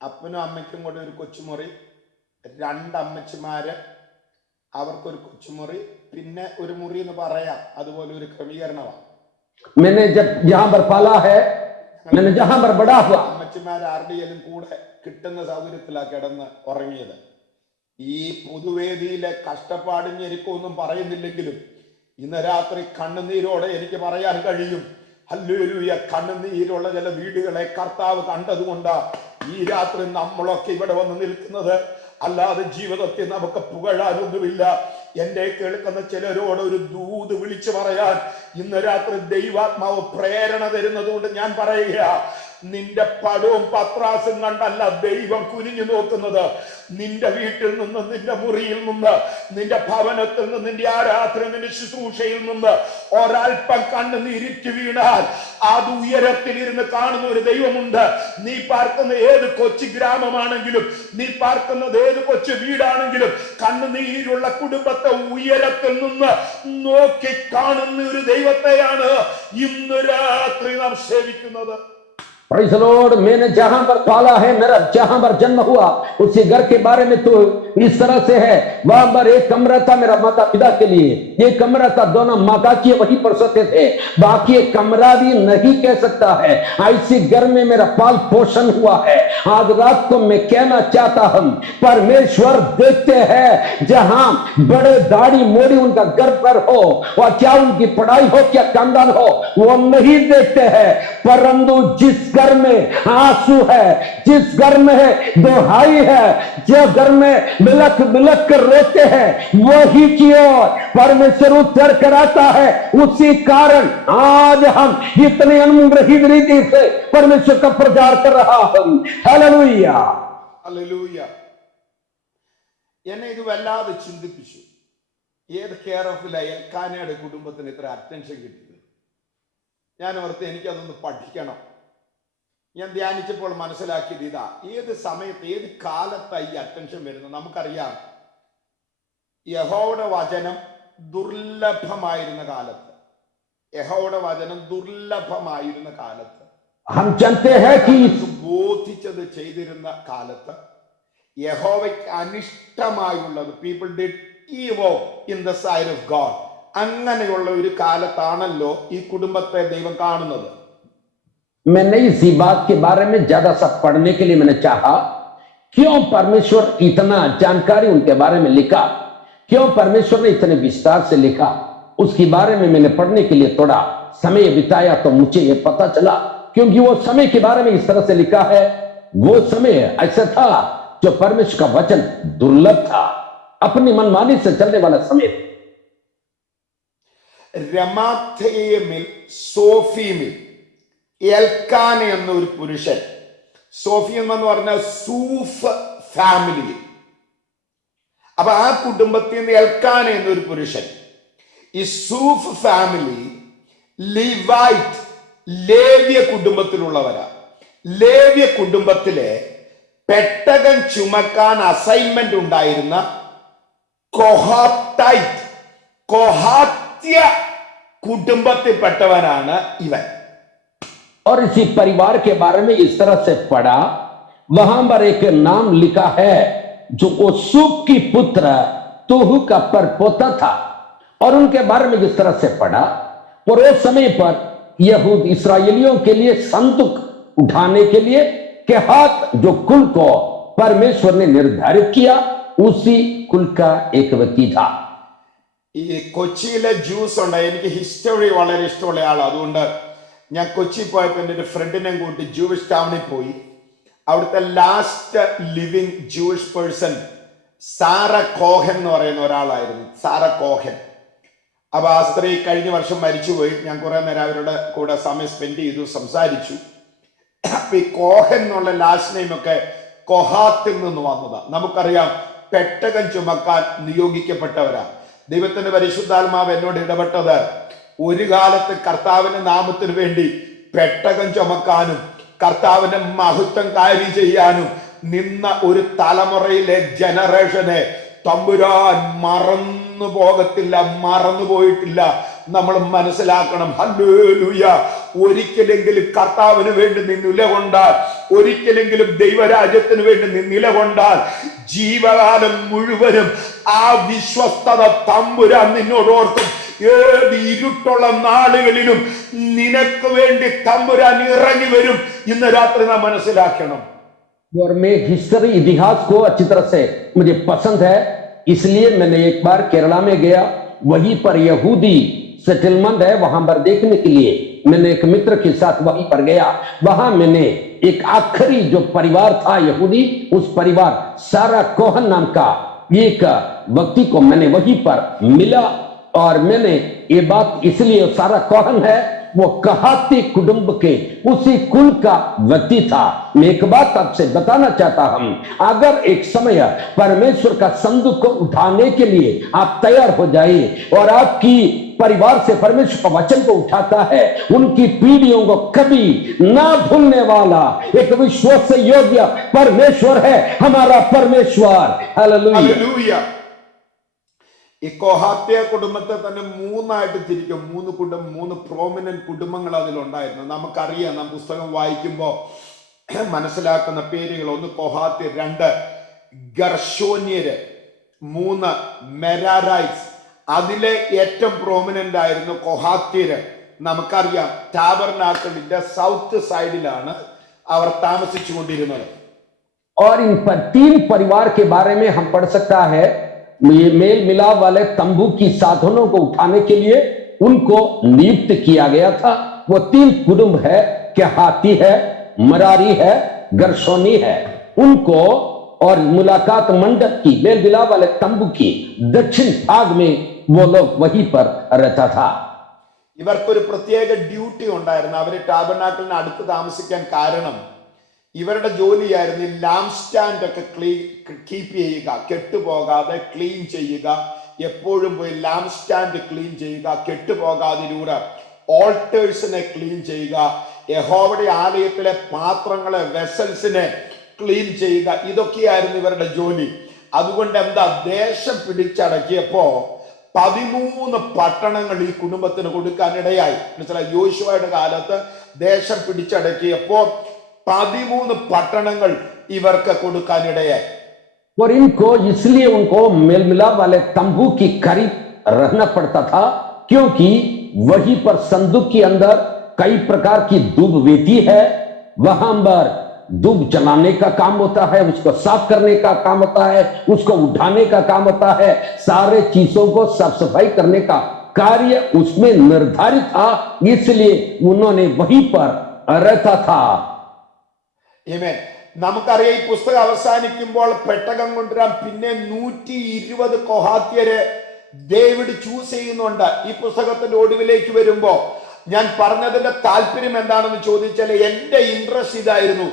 അപ്പനും അമ്മയ്ക്കും കൂടെ ഒരു കൊച്ചുമുറി, രണ്ടമ്മച്ചിമാര്, അവർക്കൊരു കൊച്ചുമുറി, പിന്നെ ഒരു മുറി എന്ന് പറയാം, അതുപോലെ ഒരു ക്രമീകരണമാണ്. मैंने जब यहाँ पर पाला है, मैंने जहाँ पर बड़ा हुआ, അമ്മച്ചിമാർ ആരുടെയും കൂടെ കിട്ടുന്ന സൗകര്യത്തിലാ കിടന്ന് ഉറങ്ങിയത്. ഈ പൊതുവേദിയിലെ കഷ്ടപ്പാടും ഞെരുക്കമൊന്നും പറയുന്നില്ലെങ്കിലും ഇന്ന് രാത്രി കണ്ണുനീരോടെ എനിക്ക് പറയാൻ കഴിയും, ഹല്ലേലൂയ, കണ്ണുനീരുള്ള ചില വീടുകളെ കർത്താവ് കണ്ടതുകൊണ്ടാ ഈ രാത്രി നമ്മളൊക്കെ ഇവിടെ വന്ന് നിൽക്കുന്നത്. അല്ലാതെ ജീവിതത്തിൽ നമുക്ക് പുകഴാനൊന്നുമില്ല. എന്റെ കേൾക്കുന്ന ചിലരോട് ഒരു ദൂത് വിളിച്ചു പറയാൻ ഇന്ന് രാത്രി ദൈവാത്മാവ് പ്രേരണ തരുന്നത് കൊണ്ട് ഞാൻ പറയുക, നിന്റെ പടവും പത്രാസും കണ്ടല്ല ദൈവം കുനിഞ്ഞു നോക്കുന്നത്. നിന്റെ വീട്ടിൽ നിന്ന്, നിന്റെ മുറിയിൽ നിന്ന്, നിന്റെ ഭവനത്തിൽ നിന്ന്, നിന്റെ ആരാധന, നിന്റെ ശുശ്രൂഷയിൽ നിന്ന് ഒരൽപ്പം കണ്ണുനീരിറ്റ് വീണാൽ അത് ഉയരത്തിലിരുന്ന് കാണുന്ന ഒരു ദൈവമുണ്ട്. നീ പാർക്കുന്ന ഏത് കൊച്ചു ഗ്രാമമാണെങ്കിലും, നീ പാർക്കുന്നത് ഏത് കൊച്ചു വീടാണെങ്കിലും, കണ്ണുനീരുള്ള കുടുംബത്തെ ഉയരത്തിൽ നിന്ന് നോക്കി കാണുന്ന ഒരു ദൈവത്തെയാണ് ഇന്ന് രാത്രി നാം സേവിക്കുന്നത്. Praise the Lord. मैंने जहां पर पाला है, मेरा जहां पर जन्म हुआ, उसी घर के बारे में तो इस तरह से है. वहां पर एक कमरा था मेरा माता पिता के लिए, एक कमरा था, दोनों माता की वहीं पर सोते थे, बाकी एक कमरा भी नहीं कह सकता है. ऐसी घर में मेरा पाल पोषण हुआ है. आज रात को मैं कहना चाहता हूं, परमेश्वर देखते हैं जहां बड़े दाढ़ी मोड़ी उनका घर पर हो, और क्या उनकी पढ़ाई हो, क्या खानदान हो, वो नहीं देखते हैं. परंतु जिस घर में आंसू है, जिस घर में है दोहाई है, जो घर में बिलख बिलख कर रोते हैं, वही की ओर परमेश्वर उत्तर कराता है. उसी कारण आज हम इतने अनुग्रहित रीति से परमेश्वर का प्रचार कर रहा हूं. हालेलुया. ഹല്ലേലൂയ. എന്നെ ഇത് വല്ലാതെ ചിന്തിപ്പിച്ചു. ഏത് കെയർ ഓഫില എൽക്കാനയുടെ കുടുംബത്തിന് ഇത്ര അറ്റൻഷൻ കിട്ടിയത്? ഞാൻ ഓർത്ത് എനിക്കതൊന്ന് പഠിക്കണം. ഞാൻ ധ്യാനിച്ചപ്പോൾ മനസ്സിലാക്കിയത് ഇതാ, ഏത് സമയത്ത് ഏത് കാലത്തായി ഈ അറ്റൻഷൻ വരുന്നത്? നമുക്കറിയാം, യഹോവയുടെ വചനം ദുർലഭമായിരുന്ന കാലത്ത്, യഹോവയുടെ വചനം ദുർലഭമായിരുന്ന കാലത്ത്, हम जानते हैं कि ബോധിച്ചത് ചെയ്തിരുന്ന കാലത്ത്, യഹോവയ്ക്ക് അനിഷ്ടമായുള്ളത്, people did evil in the sight of God, അങ്ങനെയുള്ള ഒരു കാലത്താണല്ലോ ഈ കുടുംബത്തെ ദൈവം കാണുന്നത്. मैंने इसी बात के बारे में ज्यादा सा पढ़ने के लिए मैंने चाहा, क्यों परमेश्वर इतना जानकारी उनके बारे में लिखा, क्यों परमेश्वर ने इतने विस्तार से लिखा, उसके बारे में मैंने पढ़ने के लिए थोड़ा समय बिताया. तो मुझे ये पता चला, क्योंकि वो समय के बारे में इस तरह से लिखा है, वो समय ऐसा था जो परमेश्वर का वचन दुर्लभ था, अपनी मनमानी से चलने वाला समय था। രമാഥേമിൽ സോഫീമിൽ എൽക്കാന എന്നൊരു പുരുഷൻ, സോഫീം എന്ന് പറഞ്ഞ സൂഫ് ഫാമിലി, അപ്പൊ ആ കുടുംബത്തിൽ നിന്ന് എൽക്കാന എന്നൊരു പുരുഷൻ, ഈ സൂഫ് ഫാമിലി ലിവൈറ്റ് ലേവ്യ കുടുംബത്തിലുള്ളവരാ. ലേവ്യ കുടുംബത്തിലെ പെട്ടകം ചുമക്കാൻ അസൈൻമെന്റ് ഉണ്ടായിരുന്ന കൊഹാത്യ കുടുംബത്തിൽപ്പെട്ടവനാണ് ഇവൻ. और इसी परिवार के बारे में इस तरह से पढ़ा, वहां पर एक नाम लिखा है जो ओसूप की पुत्र तोहू का परपोता था, और उनके बारे में जिस तरह से पढ़ा, और उस समय पर यहूद इसराइलियों के लिए संदूक उठाने के लिए केहात जो कुल को परमेश्वर ने निर्धारित किया, उसी कुल का एक व्यक्ति था. ഈ കൊച്ചിയിലെ ജ്യൂസ് ഉണ്ട്, എനിക്ക് ഹിസ്റ്ററി വളരെ ഇഷ്ടമുള്ള ആളാണ്. അതുകൊണ്ട് ഞാൻ കൊച്ചി പോയപ്പോൾ എൻ്റെ ഒരു ഫ്രണ്ടിനെ കൂട്ടി ജൂവിഷ് ടൗണിൽ പോയി. അവിടുത്തെ last living Jewish person Sarah Cohen എന്ന് പറയുന്ന ഒരാളായിരുന്നു, സാറ കോഹൻ. അപ്പൊ ആ സ്ത്രീ കഴിഞ്ഞ വർഷം മരിച്ചുപോയി. ഞാൻ കുറെ നേരം അവരുടെ കൂടെ സമയം സ്പെൻഡ് ചെയ്തു, സംസാരിച്ചു. അപ്പൊ ഈ കോഹൻ എന്നുള്ള ലാസ്റ്റ് നെയിം ഒക്കെ കൊഹാത്തിൽ നിന്ന് വന്നതാ. നമുക്കറിയാം, പെട്ടകം ചുമക്കാൻ നിയോഗിക്കപ്പെട്ടവരാ. ദൈവത്തിന്റെ പരിശുദ്ധാത്മാവ് എന്നോട് ഇടപെട്ടത്, ഒരു കാലത്ത് കർത്താവിന്റെ നാമത്തിന് വേണ്ടി പെട്ടകം ചുമക്കാനും കർത്താവിന്റെ മഹത്വം കാര്യം ചെയ്യാനും നിന്ന ഒരു തലമുറയിലെ ജനറേഷനെ തമ്പുരാൻ മറന്നു പോകത്തില്ല, മറന്നു പോയിട്ടില്ല. നമ്മൾ മനസ്സിലാക്കണം. ഹല്ലേലൂയ. ഒരിക്കലെങ്കിലും കർത്താവിന് വേണ്ടി നീ നിലകൊണ്ടാൽ, ഒരിക്കലെങ്കിലും ദൈവരാജ്യത്തിന് വേണ്ടി നീ നിലകൊണ്ടാൽ, ജീവകാലം മുഴുവനും ആ വിശ്വസ്തത തമ്പുരാൻ നിന്നോട് ഓർക്കും. ഏത് ഇരുട്ടുള്ള നാളുകളിലും നിനക്ക് വേണ്ടി തമ്പുരാൻ ഇറങ്ങി വരും. ഇന്ന് രാത്രി നാം മനസ്സിലാക്കണം. और मैं हिस्ट्री इतिहास को अच्छी तरह से मुझे पसंद है, इसलिए मैंने एक बार केरला में गया, वहीं पर यहूदी सेटलमेंट है, वहां पर देखने के लिए मैंने एक मित्र के साथ वहीं पर गया. वहां मैंने एक आखिरी जो परिवार था यहूदी, उस परिवार सारा कोहन नाम का एक व्यक्ति को मैंने वहीं पर मिला. और मैंने ये बात इसलिए, सारा कोहन है, वो कहाती कुटुंब के उसी कुल का व्यक्ति था. मैं एक बात आपसे बताना चाहता हूं, अगर एक समय परमेश्वर का संदूक को उठाने के लिए आप तैयार हो जाइए, और आपकी परिवार से परमेश्वर का वचन को उठाता है, उनकी पीढ़ियों को कभी ना भूलने वाला एक विश्वास योग्य परमेश्वर है हमारा परमेश्वर. ഹല്ലേലൂയ. ഈ കൊഹാത്യ കുടുംബത്തെ തന്നെ മൂന്നായിട്ട് തിരിക്കും. മൂന്ന് പ്രോമിനന്റ് കുടുംബങ്ങൾ അതിലുണ്ടായിരുന്നു. നമുക്കറിയാം, നാം പുസ്തകം വായിക്കുമ്പോൾ മനസ്സിലാക്കുന്ന പേരുകൾ: 1 കൊഹാത്യർ, 2 ഗർഷോന്യര്, 3 മെരാരൈറ്റ്സ്. അതിലെ ഏറ്റവും പ്രോമിനന്റ് ആയിരുന്നു കൊഹാത്യര്. നമുക്കറിയാം, ടാബർനാക്കിളിന്റെ സൗത്ത് സൈഡിലാണ് അവർ താമസിച്ചു കൊണ്ടിരുന്നത്. और इन 3 परिवार के बारे में हम पढ़ सकता है, ये मेल मिलाप वाले तंबू की साधनों को उठाने के लिए उनको नियुक्त किया गया था. वो 3 कुटुंब है, केहाती है, मरारी है, गर्शोनी है. उनको और मुलाकात मंडप की, मेल मिलाप वाले तंबू की दक्षिण भाग में वो लोग वहीं पर रहता था. ഇവർക്കൊരു പ്രത്യേക ഡ്യൂട്ടി ഉണ്ടായിരുന്നു. അവര് ടാബർനാക്കിളിന് അടുത്ത് താമസിക്കാൻ കാരണം ഇവരുടെ ജോലിയായിരുന്നു ഈ ലാംപ് സ്റ്റാൻഡ് ഒക്കെ കീപ്പ് ചെയ്യുക, കെട്ടുപോകാതെ ക്ലീൻ ചെയ്യുക. എപ്പോഴും പോയി ലാംപ് സ്റ്റാൻഡ് ക്ലീൻ ചെയ്യുക, കെട്ടുപോകാതിലൂടെ ഓൾട്ടേഴ്സിനെ ക്ലീൻ ചെയ്യുക, യഹോവയുടെ ആലയത്തിലെ പാത്രങ്ങളെ, വെസൽസിനെ ക്ലീൻ ചെയ്യുക. ഇതൊക്കെയായിരുന്നു ഇവരുടെ ജോലി. അതുകൊണ്ട് എന്താ, ദേശം പിടിച്ചടക്കിയപ്പോ 13 പട്ടണങ്ങൾ ഈ കുടുംബത്തിന് കൊടുക്കാനിടയായി. മനസ്സിലായി? യോശുവയുടെ കാലത്ത് ദേശം പിടിച്ചടക്കിയപ്പോ 13 പട്ടണങ്ങൾ ഇവർക്ക് കൊടുക്കാനിടയായി. और इनको इसलिए उनको मेल मिलाप वाले तंबू की करीब रहना पड़ता था, क्योंकि वहीं पर संदूक के अंदर कई प्रकार की दूब वेती है. वहां पर दूब जलाने का काम होता है, उसको साफ करने का काम होता है, उसको उठाने का काम होता है, सारे चीजों को साफ सफाई करने का कार्य उसमें निर्धारित था. इसलिए उन्होंने वहीं पर रहता था. നമുക്കറിയാം ഈ പുസ്തകം അവസാനിക്കുമ്പോൾ പെട്ടകം കൊണ്ടുവരാൻ പിന്നെ 120 കൊഹാത്യരെ ഡേവിഡ് ചൂസ് ചെയ്യുന്നുണ്ട്. ഈ പുസ്തകത്തിന്റെ ഒടുവിലേക്ക് വരുമ്പോ ഞാൻ പറഞ്ഞതിന്റെ താല്പര്യം എന്താണെന്ന് ചോദിച്ചാൽ എന്റെ ഇൻട്രസ്റ്റ് ഇതായിരുന്നു.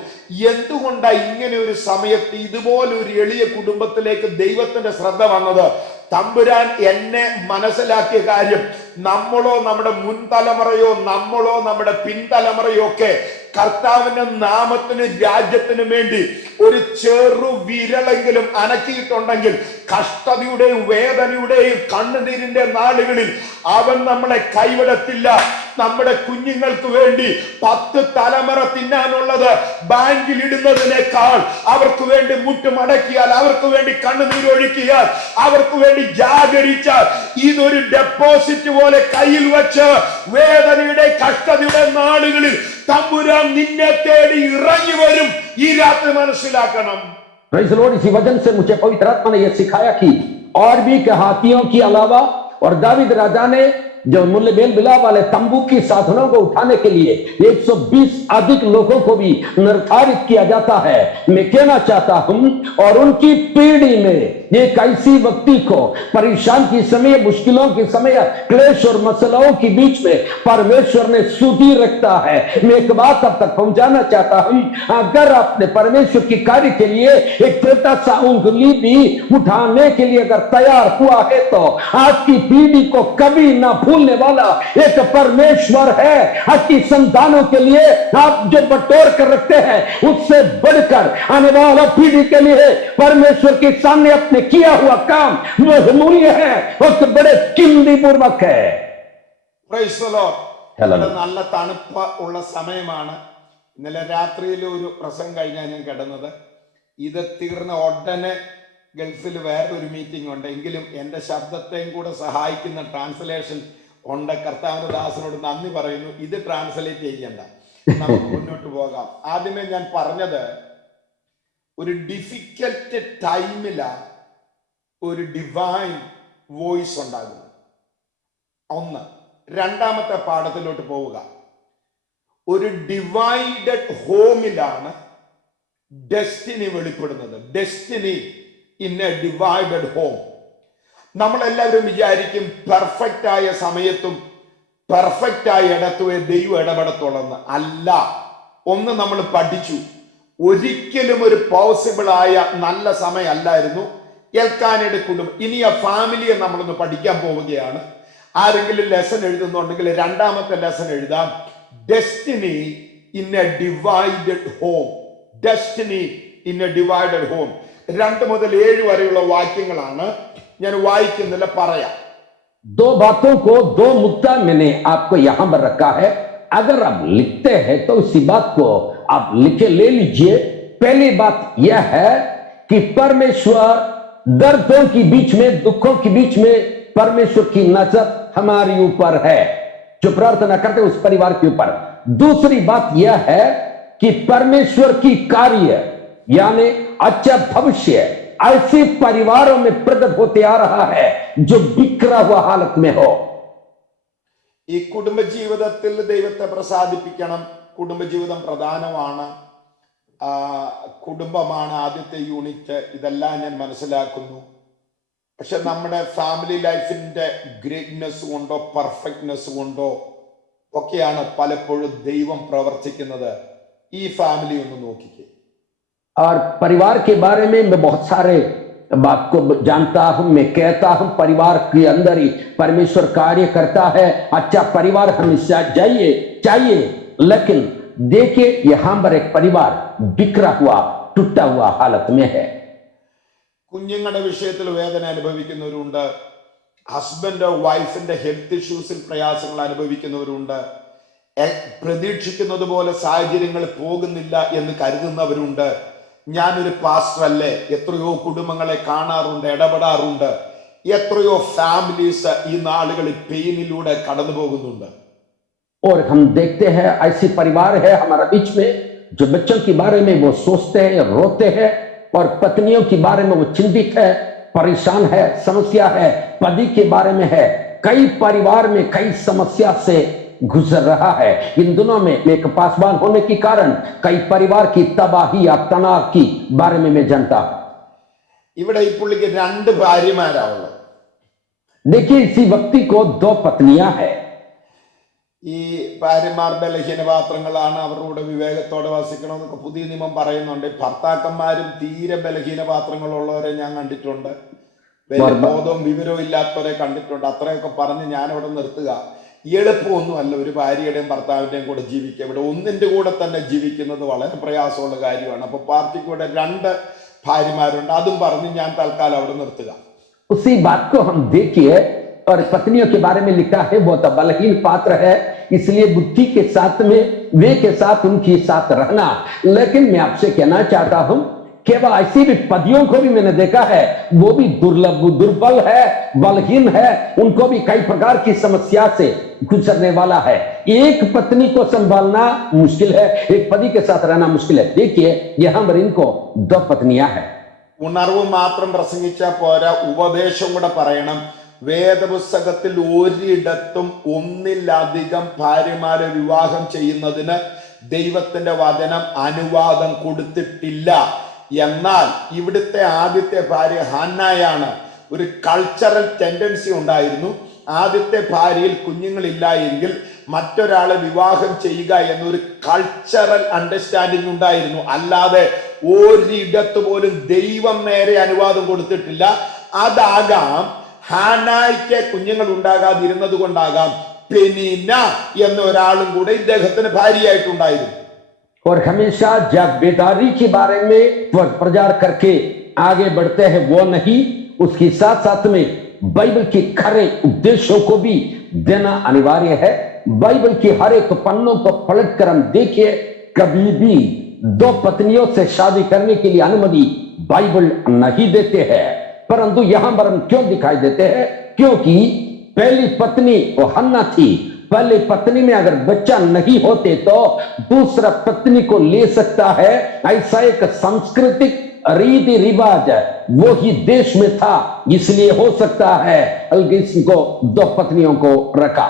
എന്തുകൊണ്ടാ ഇങ്ങനെ ഒരു സമയത്ത് ഇതുപോലെ ഒരു എളിയ കുടുംബത്തിലേക്ക് ദൈവത്തിന്റെ ശ്രദ്ധ വന്നത്? തമ്പുരാൻ എന്നെ മനസ്സിലാക്കിയ കാര്യം, നമ്മളോ നമ്മുടെ മുൻതലമുറയോ നമ്മളോ നമ്മുടെ പിൻതലമുറയോ ഒക്കെ കർത്താവിന്റെ നാമത്തിന് രാജ്യത്തിനു വേണ്ടി ഒരു ചെറു വിരലെങ്കിലും അനക്കിയിട്ടുണ്ടെങ്കിൽ കഷ്ടതയുടെയും വേദനയുടെയും കണ്ണുനീരിന്റെ നാളുകളിൽ അവൻ നമ്മളെ കൈവിടത്തില്ല. നമ്മുടെ കുഞ്ഞുങ്ങൾക്ക് വേണ്ടി 10 തലമുറ തിന്നാനുള്ളത് ബാങ്കിൽ ഇടുന്നതിനേക്കാൾ അവർക്ക് വേണ്ടി മുട്ടുമടക്കിയാൽ, അവർക്ക് വേണ്ടി കണ്ണുനീരൊഴുക്കിയാൽ, അവർക്ക് വേണ്ടി ജാഗരിച്ചാൽ, ഇതൊരു ഡെപ്പോസിറ്റ് പോലെ കയ്യിൽ വെച്ച് വേദനയുടെ കഷ്ടതയുടെ നാളുകളിൽ തമ്പുരാൻ നിന്നെ തേടി ഇറങ്ങി വരും. ഈ രാത്രി മനസ്സിലാക്കണം. Praise the Lord. इसी वजन से मुझे पवित्र आत्मा ने यह सिखाया कि और भी हाथियों के अलावा और दावीद राजा ने जो मूल्य बेल बिलाप वाले तंबू की साधनों को उठाने के लिए 120 अधिक लोगों को भी निर्धारित किया जाता है। मैं कहना चाहता हूं, और उनकी पीढ़ी में एक ऐसी व्यक्ति को परेशान के समय, मुश्किलों के समय, क्लेश और मसलों के बीच में परमेश्वर ने सुधी रखता है। मैं एक बात अब तक पहुंचाना चाहता हूं, अगर आपने परमेश्वर की कार्य के लिए एक छोटा सा उंगली भी उठाने के लिए अगर तैयार हुआ है तो आपकी पीढ़ी को कभी ना भूलने वाला एक परमेश्वर है। आपकी संतानों के लिए आप जो बटोर कर रखते हैं उससे बढ़कर आने वाला पीढ़ी के लिए परमेश्वर के सामने अपने किया हुआ काम वो मूल्य है और तो बड़े कीमती पूर्वक है। Praise the Lord. Hallelujah. നല്ല തണുപ്പ് ഉള്ള സമയമാണ്. ഇന്നലെ രാത്രിയിൽ ഒരു പ്രസംഗം കഴിഞ്ഞാൽ ഞാൻ കിടന്നത്. ഇത് തീർന്ന ഉടനെ ഗൾഫിൽ വേറൊരു മീറ്റിംഗ് ഉണ്ട്. എങ്കിലും എൻ്റെ ശബ്ദത്തെയും കൂടെ സഹായിക്കുന്ന ട്രാൻസ്ലേഷൻ ഉണ്ട്. കർത്താവിന്റെ ദാസനോട് നന്ദി പറയുന്നു. ഇത് ട്രാൻസ്ലേറ്റ് ചെയ്യണ്ട, നമുക്ക് മുന്നോട്ട് പോകാം. ആദ്യമേ ഞാൻ പറഞ്ഞത്, ഒരു ഡിഫിക്കൽട്ട് ടൈമിലാണ് ഒരു ഡിവൈൻ വോയിസ് ഉണ്ടാകുന്നത്. ഒന്ന്. രണ്ടാമത്തെ പാഠത്തിലോട്ട് പോവുക. ഒരു ഡിവൈഡഡ് ഹോമിലാണ് ഡെസ്റ്റിനി വെളിപ്പെടുന്നത്. Destiny in a divided home. നമ്മളെല്ലാവരും വിചാരിക്കും പെർഫെക്റ്റ് ആയ സമയത്തും പെർഫെക്റ്റ് ആയ ഇടത്തുവേ ദൈവം ഇടപെടത്തുള്ളെന്ന്. അല്ല. ഒന്ന് നമ്മൾ പഠിച്ചു, ഒരിക്കലും ഒരു പോസിബിൾ ആയ നല്ല സമയമല്ലായിരുന്നു എൽക്കാനയുടെ കുടുംബം. ഇനി ആ ഫാമിലിയെ നമ്മളൊന്ന് പഠിക്കാൻ പോവുകയാണ്. ആരെങ്കിലും ലെസൺ എഴുതുന്നുണ്ടെങ്കിൽ രണ്ടാമത്തെ ലെസൺ എഴുതാം. Destiny in a divided home. Destiny in a divided home. 2 മുതൽ 7 വരെയുള്ള വാക്യങ്ങളാണ് ഞാൻ വായിക്കുന്നില്ല, പറയാം. दो बातों को, दो मुद्दा मैंने आपको यहां पर रखा है। अगर आप लिखते हैं तो इसी बात को आप लिखे ले लीजिए। पहली बात यह है कि परमेश्वर दर्दों के बीच में, दुखों के बीच में परमेश्वर की नजर हमारे ऊपर है, जो प्रार्थना करते उस परिवार के ऊपर। दूसरी बात यह है कि परमेश्वर की कार्य यानी अच्छा भविष्य ऐसे परिवारों में प्रकट होते आ रहा है जो बिखरा हुआ हालत में हो। ഈ കുടുംബജീവിതത്തിൽ ദൈവത്തെ പ്രസാദിപ്പിക്കണം. കുടുംബജീവിതം പ്രധാനമാണ്. കുടുംബമാണ് ആദ്യത്തെ യൂണിറ്റ്. ഇതെല്ലാം ഞാൻ മനസ്സിലാക്കുന്നു. പക്ഷെ നമ്മുടെ ഫാമിലി ലൈഫിന്റെ ഗ്രേറ്റ്നെസ് കൊണ്ടോ പെർഫെക്റ്റ്നെസ് കൊണ്ടോ ഒക്കെയാണ് പലപ്പോഴും ദൈവം പ്രവർത്തിക്കുന്നത്. ഈ ഫാമിലി ഒന്ന് നോക്കിക്കേ. और परिवार के बारे में मैं बहुत सारे बात को जानता हूं। मैं कहता हूं परिवार के अंदर ही परमेश्वर कार्य करता है। अच्छा परिवार हमेशा चाहिए, लेकिन देखिए यहां पर एक परिवार बिखरा हुआ, टूटा हुआ हालत में है। കുഞ്ഞുങ്ങളുടെ വിഷയത്തിൽ വേദന അനുഭവിക്കുന്നവരുണ്ട്. ഹസ്ബൻഡ് വൈഫിന്റെ ഹെൽത്ത് ഇഷ്യൂസിൽ പ്രയാസങ്ങൾ അനുഭവിക്കുന്നവരുണ്ട്. പ്രതീക്ഷിക്കുന്നത് പോലെ സാഹചര്യങ്ങൾ പോകുന്നില്ല എന്ന് കരുതുന്നവരുണ്ട്. ഞാനൊരു പാസ്റ്റർ അല്ലേ, എത്രയോ കുടുംബങ്ങളെ കാണാറുണ്ട്, ഇടപെടാറുണ്ട്. എത്രയോ ഫാമിലീസ് ഈ നാളുകളിൽ പെയിനിലൂടെ കടന്നു പോകുന്നുണ്ട്. और हम देखते हैं ऐसे परिवार है हमारे बीच में जो बच्चों के बारे में वो सोचते हैं, रोते हैं, और पत्नियों के बारे में वो चिंतित है, परेशान है, समस्या है, पति के बारे में है। कई परिवार में कई समस्या से गुजर रहा है। इन दिनों में एक पासवान होने के कारण कई परिवार की तबाही या तनाव की बारे में मैं जानता हूं। ഇവിടെ ഈ പുള്ളിക്ക് 2 ഭാര്യമാരാ ഉള്ളത്. देखिए, इसी व्यक्ति को 2 पत्नियां हैं। ഈ ഭാര്യമാർ ബലഹീനപാത്രങ്ങളാണ്, അവരുടെ കൂടെ വിവേകത്തോടെ വസിക്കണമെന്നൊക്കെ പുതിയ നിയമം പറയുന്നുണ്ട്. ഭർത്താക്കന്മാരും തീരെ ബലഹീനപാത്രങ്ങളുള്ളവരെ ഞാൻ കണ്ടിട്ടുണ്ട്, വലിയ ബോധവും വിവരവും ഇല്ലാത്തവരെ കണ്ടിട്ടുണ്ട്. അത്രയൊക്കെ പറഞ്ഞ് ഞാൻ അവിടെ നിർത്തുക. എളുപ്പമൊന്നുമല്ല ഒരു ഭാര്യയുടെയും ഭർത്താവിന്റെയും കൂടെ ജീവിക്കുക. ഇവിടെ ഒന്നിന്റെ കൂടെ തന്നെ ജീവിക്കുന്നത് വളരെ പ്രയാസമുള്ള കാര്യമാണ്. അപ്പൊ പാർട്ടിക്ക് ഇവിടെ 2 ഭാര്യമാരുണ്ട്, അതും പറഞ്ഞ് ഞാൻ തൽക്കാലം അവിടെ നിർത്തുക. उसी बात को हम देखिए, और पत्नियों के बारे में लिखा है वो तो बलहीन पात्र है, इसलिए बुद्धि के साथ में वे के साथ उनके साथ रहना। लेकिन मैं आपसे कहना चाहता हूं, केवल ऐसी भी पतियों को भी मैंने देखा है, वो भी दुर्लभ दुर्बल है, बलहीन है, उनको भी कई प्रकार की समस्या से गुजरने वाला है। एक पत्नी को संभालना मुश्किल है, एक पति के साथ रहना मुश्किल है। देखिए, यहां पर इनको 2 पत्नियां हैं। ഉണർവ് മാത്രം പ്രസംഗിച്ചാൽ പോരാ, ഉപദേശം കൂടെ പറയണം. വേദപുസ്തകത്തിൽ ഒരിടത്തും ഒന്നിലധികം ഭാര്യമാരെ വിവാഹം ചെയ്യുന്നതിന് ദൈവത്തിന്റെ വചനം അനുവാദം കൊടുത്തിട്ടില്ല. എന്നാൽ ഇവിടുത്തെ ആദ്യത്തെ ഭാര്യ ഹന്നായാണ്. ഒരു കൾച്ചറൽ ടെൻഡൻസി ഉണ്ടായിരുന്നു. ആദ്യത്തെ ഭാര്യയിൽ കുഞ്ഞുങ്ങളില്ല എങ്കിൽ മറ്റൊരാളെ വിവാഹം ചെയ്യുക എന്നൊരു കൾച്ചറൽ അണ്ടർസ്റ്റാൻഡിംഗ് ഉണ്ടായിരുന്നു. അല്ലാതെ ഒരിടത്ത് പോലും ദൈവം നേരെ അനുവാദം കൊടുത്തിട്ടില്ല. അതാകാം ഹാനായ്ക്ക് കുഞ്ഞുങ്ങൾ ഉണ്ടാകാതിരുന്നത് കൊണ്ടാകാം പെനീന എന്ന ഒരാളും കൂടെ ഇദ്ദേഹത്തിന് ഭാര്യയായിട്ടുണ്ടായിരുന്നു. और हमेशा जब बेदारी के बारे में प्रचार करके आगे बढ़ते हैं वो नहीं, उसके साथ साथ में बाइबल के खरे उपदेशों को भी देना अनिवार्य है। बाइबल के हर एक पन्नों को पलटकर हम देखिए, कभी भी 2 पत्नियों से शादी करने के लिए अनुमति बाइबल नहीं देते हैं। परंतु यहां पर हम क्यों दिखाई देते हैं? क्योंकि पहली पत्नी वो हन्ना थी। पहली पत्नी में अगर बच्चा नहीं होते तो दूसरा पत्नी को ले सकता है। ऐसा एक सांस्कृतिक रीति रिवाज वो ही देश में था, इसलिए हो सकता है को 2 पत्नियों को रखा।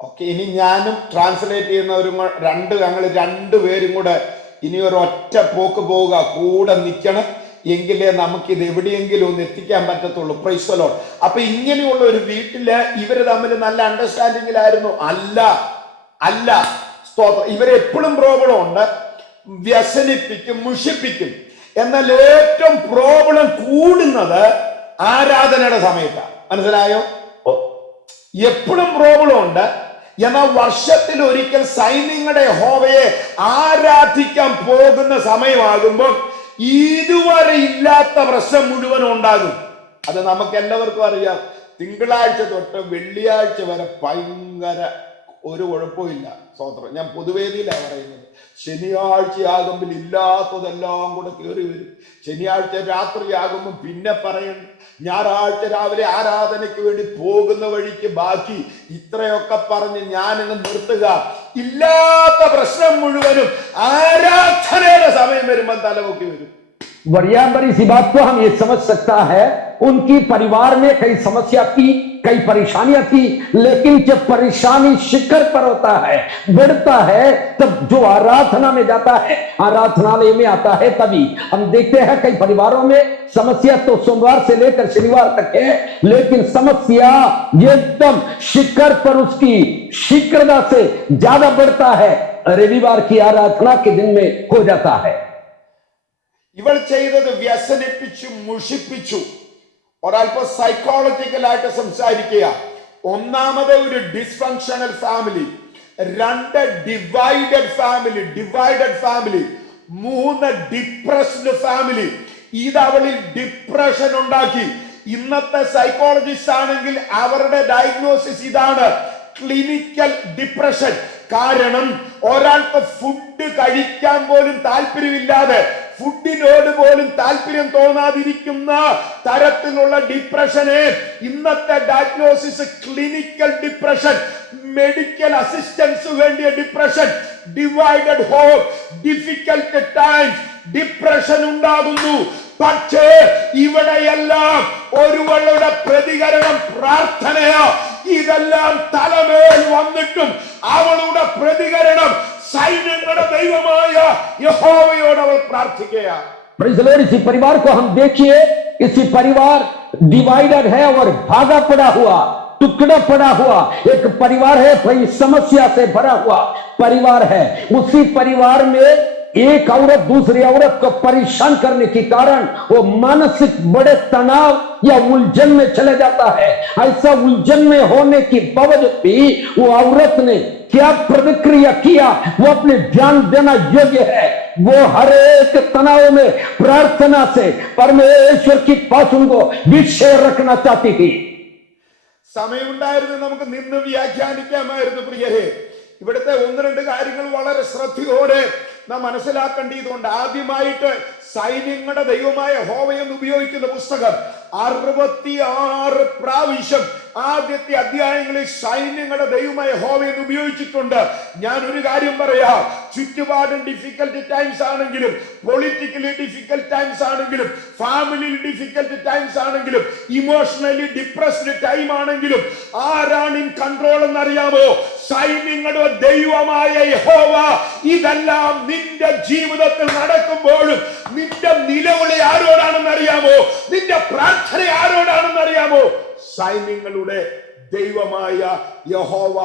ഓക്കെ, ഇനി ഞാനും ട്രാൻസ്ലേറ്റ് ചെയ്യുന്നവരും ഞങ്ങൾ 2 പേരും കൂടെ ഇനി ഒരു ഒറ്റ പോക്ക് പോവുക, കൂടെ നിൽക്കണം. എങ്കിലേ നമുക്ക് ഇത് എവിടെയെങ്കിലും ഒന്ന് എത്തിക്കാൻ പറ്റത്തുള്ളൂ. Praise the Lord. അപ്പൊ ഇങ്ങനെയുള്ള ഒരു വീട്ടില് ഇവര് തമ്മിൽ നല്ല അണ്ടർസ്റ്റാൻഡിങ്ങിലായിരുന്നു? അല്ല. സ്തോത്രം. ഇവരെപ്പോഴും പ്രോബ്ലം ഉണ്ട്, വ്യസനിപ്പിക്കും, മുഷിപ്പിക്കും. എന്നാൽ ഏറ്റവും പ്രോബ്ലം കൂടുന്നത് ആരാധനയുടെ സമയത്താണ്. മനസ്സിലായോ? എപ്പോഴും പ്രോബ്ലം ഉണ്ട്. എന്നാൽ വർഷത്തിൽ ഒരിക്കൽ സൈന്യങ്ങളുടെ യഹോവയെ ആരാധിക്കാൻ പോകുന്ന സമയമാകുമ്പോൾ ഇതുവരെ ഇല്ലാത്ത പ്രശ്നം മുഴുവനും ഉണ്ടാകും. അത് നമുക്ക് എല്ലാവർക്കും അറിയാം. തിങ്കളാഴ്ച തൊട്ട് വെള്ളിയാഴ്ച വരെ ഭയങ്കര ഒരു കുഴപ്പമില്ല. സ്തോത്രം. ഞാൻ പൊതുവേദിയിലാണ് പറയുന്നത്. ശനിയാഴ്ചയാകുമ്പോൾ ഇല്ലാത്തതെല്ലാം കൂടെ കയറി വരും. ശനിയാഴ്ച രാത്രിയാകുമ്പോൾ പിന്നെ പറയണം. ഞായറാഴ്ച രാവിലെ ആരാധനയ്ക്ക് വേണ്ടി പോകുന്ന വഴിക്ക് ബാക്കി ഇത്രയൊക്കെ പറഞ്ഞ് ഞാനിന്ന് നിർത്തുക. ഇല്ലാത്ത പ്രശ്നം മുഴുവനും ആരാധനയുടെ സമയം വരുമ്പോൾ തലമുക്കി വരും. बड़ी सी बात को हम ये समझ सकता है, उनकी परिवार में कई समस्या थी, कई परेशानियां थी, लेकिन जब परेशानी शिखर पर होता है, बढ़ता है, तब जो आराधना में जाता है, आराधनालय में आता है, तभी हम देखते हैं कई परिवारों में समस्या तो सोमवार से लेकर शनिवार तक है, लेकिन समस्या एकदम शिखर पर उसकी शीघ्रता से ज्यादा बढ़ता है, रविवार की आराधना के दिन में हो जाता है। ഇവൾ ചെയ്തത് വ്യസനിപ്പിച്ചു, മുഷിപ്പിച്ചു. ഒരല്പം സൈക്കോളജിക്കലായിട്ട് സംസാരിക്കുക. ഒന്നാമത് ഒരു dysfunctional family, 2 divided family, 3 depressed family. ഇത് അവളിൽ ഡിപ്രഷൻ ഉണ്ടാക്കി. ഇന്നത്തെ സൈക്കോളജിസ്റ്റ് ആണെങ്കിൽ അവരുടെ ഡയഗ്നോസിസ് ഇതാണ്, ക്ലിനിക്കൽ ഡിപ്രഷൻ. കാരണം ഒരാൾക്ക് ഫുഡ് കഴിക്കാൻ പോലും താല്പര്യമില്ലാതെ, ഫുഡിനോട് പോലും താല്പര്യം തോന്നാതിരിക്കുന്ന തരത്തിലുള്ള ഡിപ്രഷനെ ഇന്നത്തെ diagnosis clinical depression, medical assistance വേണ്ടിയ depression, divided hope, difficult times, depression ഉണ്ടാകുന്നു. പക്ഷേ ഇവിടെയെല്ലാം ഒരുവളുടെ പ്രതികരണം പ്രാർത്ഥനയോ. ഇതെല്ലാം തലമേൽ വന്നിട്ടും അവളുടെ പ്രതികരണം സൈന്യങ്ങളുടെ ദൈവമായ യഹോവയോട് അവൾ പ്രാർത്ഥിക്കുക. Praise the Lord. इसी परिवार को हम देखिए, इसी परिवार डिवाइडेड है और भागा पड़ा हुआ, टुकड़ा पड़ा हुआ एक परिवार है, भाई समस्या से भरा हुआ परिवार है। उसी परिवार में एक औरत दूसरी औरत को परेशान करने के कारण वो मानसिक बड़े तनाव या उलझन में चले जाता है। ऐसा उलझन में होने के बावजूद भी वो औरत ने क्या प्रतिक्रिया किया, वो अपने ध्यान देना योग्य है। वो हर एक तनाव में प्रार्थना से परमेश्वर की पास उनको विषय रखना चाहती थी। സമയമുണ്ടായിരുന്നു നമുക്ക് നിന്ന് വ്യാഖ്യാനിക്കാമായിരുന്നു പ്രിയരെ. ഇവിടുത്തെ ഒന്ന് രണ്ട് കാര്യങ്ങൾ വളരെ ശ്രദ്ധയോടെ നാം മനസ്സിലാക്കേണ്ടതുണ്ട്. ആദ്യമായിട്ട് സൈന്യങ്ങളുടെ ദൈവമായ യഹോവ എന്ന് ഉപയോഗിക്കുന്ന പുസ്തകം 66 പ്രാവശ്യം ആദ്യത്തെ അധ്യായങ്ങളിൽ സൈന്യങ്ങളുടെ ദൈവമായ യഹോവ എന്ന് ഉപയോഗിച്ചിട്ടുണ്ട്. ഞാൻ ഒരു കാര്യം പറയാം, ചുറ്റുപാടും ഡിഫിക്കൽട്ട് ടൈംസ് ആണെങ്കിലും, പൊളിറ്റിക്കലി ഡിഫിക്കൽട്ട് ടൈംസ് ആണെങ്കിലും, ഫാമിലിയിൽ ഡിഫിക്കൽട്ട് ടൈംസ് ആണെങ്കിലും, ഇമോഷണലി ഡിപ്രസ്ഡ് ടൈം ആണെങ്കിലും, ആരാണ് ഇൻ കൺട്രോൾ എന്നറിയാമോ? സൈന്യങ്ങളുടെ ദൈവമായ യഹോവ. ഇതെല്ലാം നിന്റെ ജീവിതത്തിൽ നടക്കുമ്പോഴും നിന്റെ നിലവിളി ആരോടാണെന്ന് അറിയാമോ? നിന്റെ പ്രാർത്ഥന ആരോടാണെന്ന് അറിയാമോ? സൈന്യങ്ങളുടെ ദൈവമായ യഹോവ.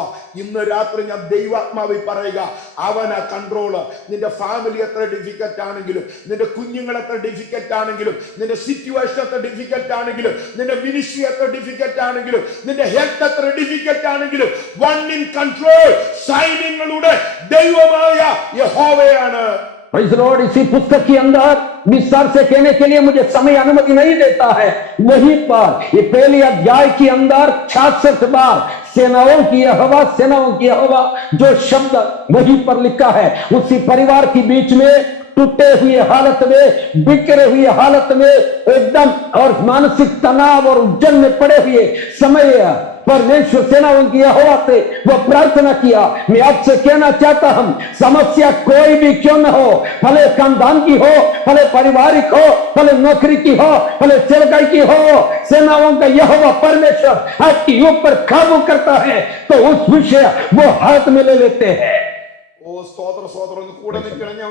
ഇന്ന് രാത്രി ഞാൻ ദൈവാത്മാവിൽ പറയുക, അവനാ കൺട്രോള്. നിന്റെ ഫാമിലി എത്ര ഡിഫിക്കൽട്ട് ആണെങ്കിലും, നിന്റെ കുഞ്ഞുങ്ങൾ എത്ര ഡിഫിക്കൽട്ട് ആണെങ്കിലും, നിന്റെ സിറ്റുവേഷൻ എത്ര ഡിഫിക്കൽട്ട് ആണെങ്കിലും, നിന്റെ മിനിസ്ട്രി എത്ര ഡിഫിക്കൽട്ട് ആണെങ്കിലും, നിന്റെ ഹെൽത്ത് എത്ര ഡിഫിക്കൽട്ട് ആണെങ്കിലും, വൺ ഇൻ കൺട്രോൾ സൈന്യങ്ങളുടെ ദൈവമായ യഹോവയാണ്. Praise the Lord. इसी पुस्तक के अंदर विस्तार से कहने के लिए मुझे समय अनुमति नहीं देता है। वहीं पर ये पहले अध्याय के अंदर 66 बार सेनाओं की यहोवा, सेनाओं की यहोवा जो शब्द वहीं पर लिखा है। उसी परिवार के बीच में टूटे हुए हालत में, बिखरे हुए हालत में, एकदम और मानसिक तनाव और उलझन में पड़े हुए समय परमेश्वर सेनाओं की यहोवा से वो प्रार्थना किया। मैं आपसे कहना चाहता हूं, समस्या कोई भी क्यों न हो, भले खानदान की हो, भले पारिवारिक हो, भले नौकरी की हो, भले सेवकाई की हो, सेनाओं का यहोवा परमेश्वर आपके ऊपर काबू करता है तो उस विषय वो हाथ में ले लेते हैं। ഓ സ്തോത്ര സ്തോത്രം. ഒന്ന് കൂടെ നിൽക്കണം. ഞാൻ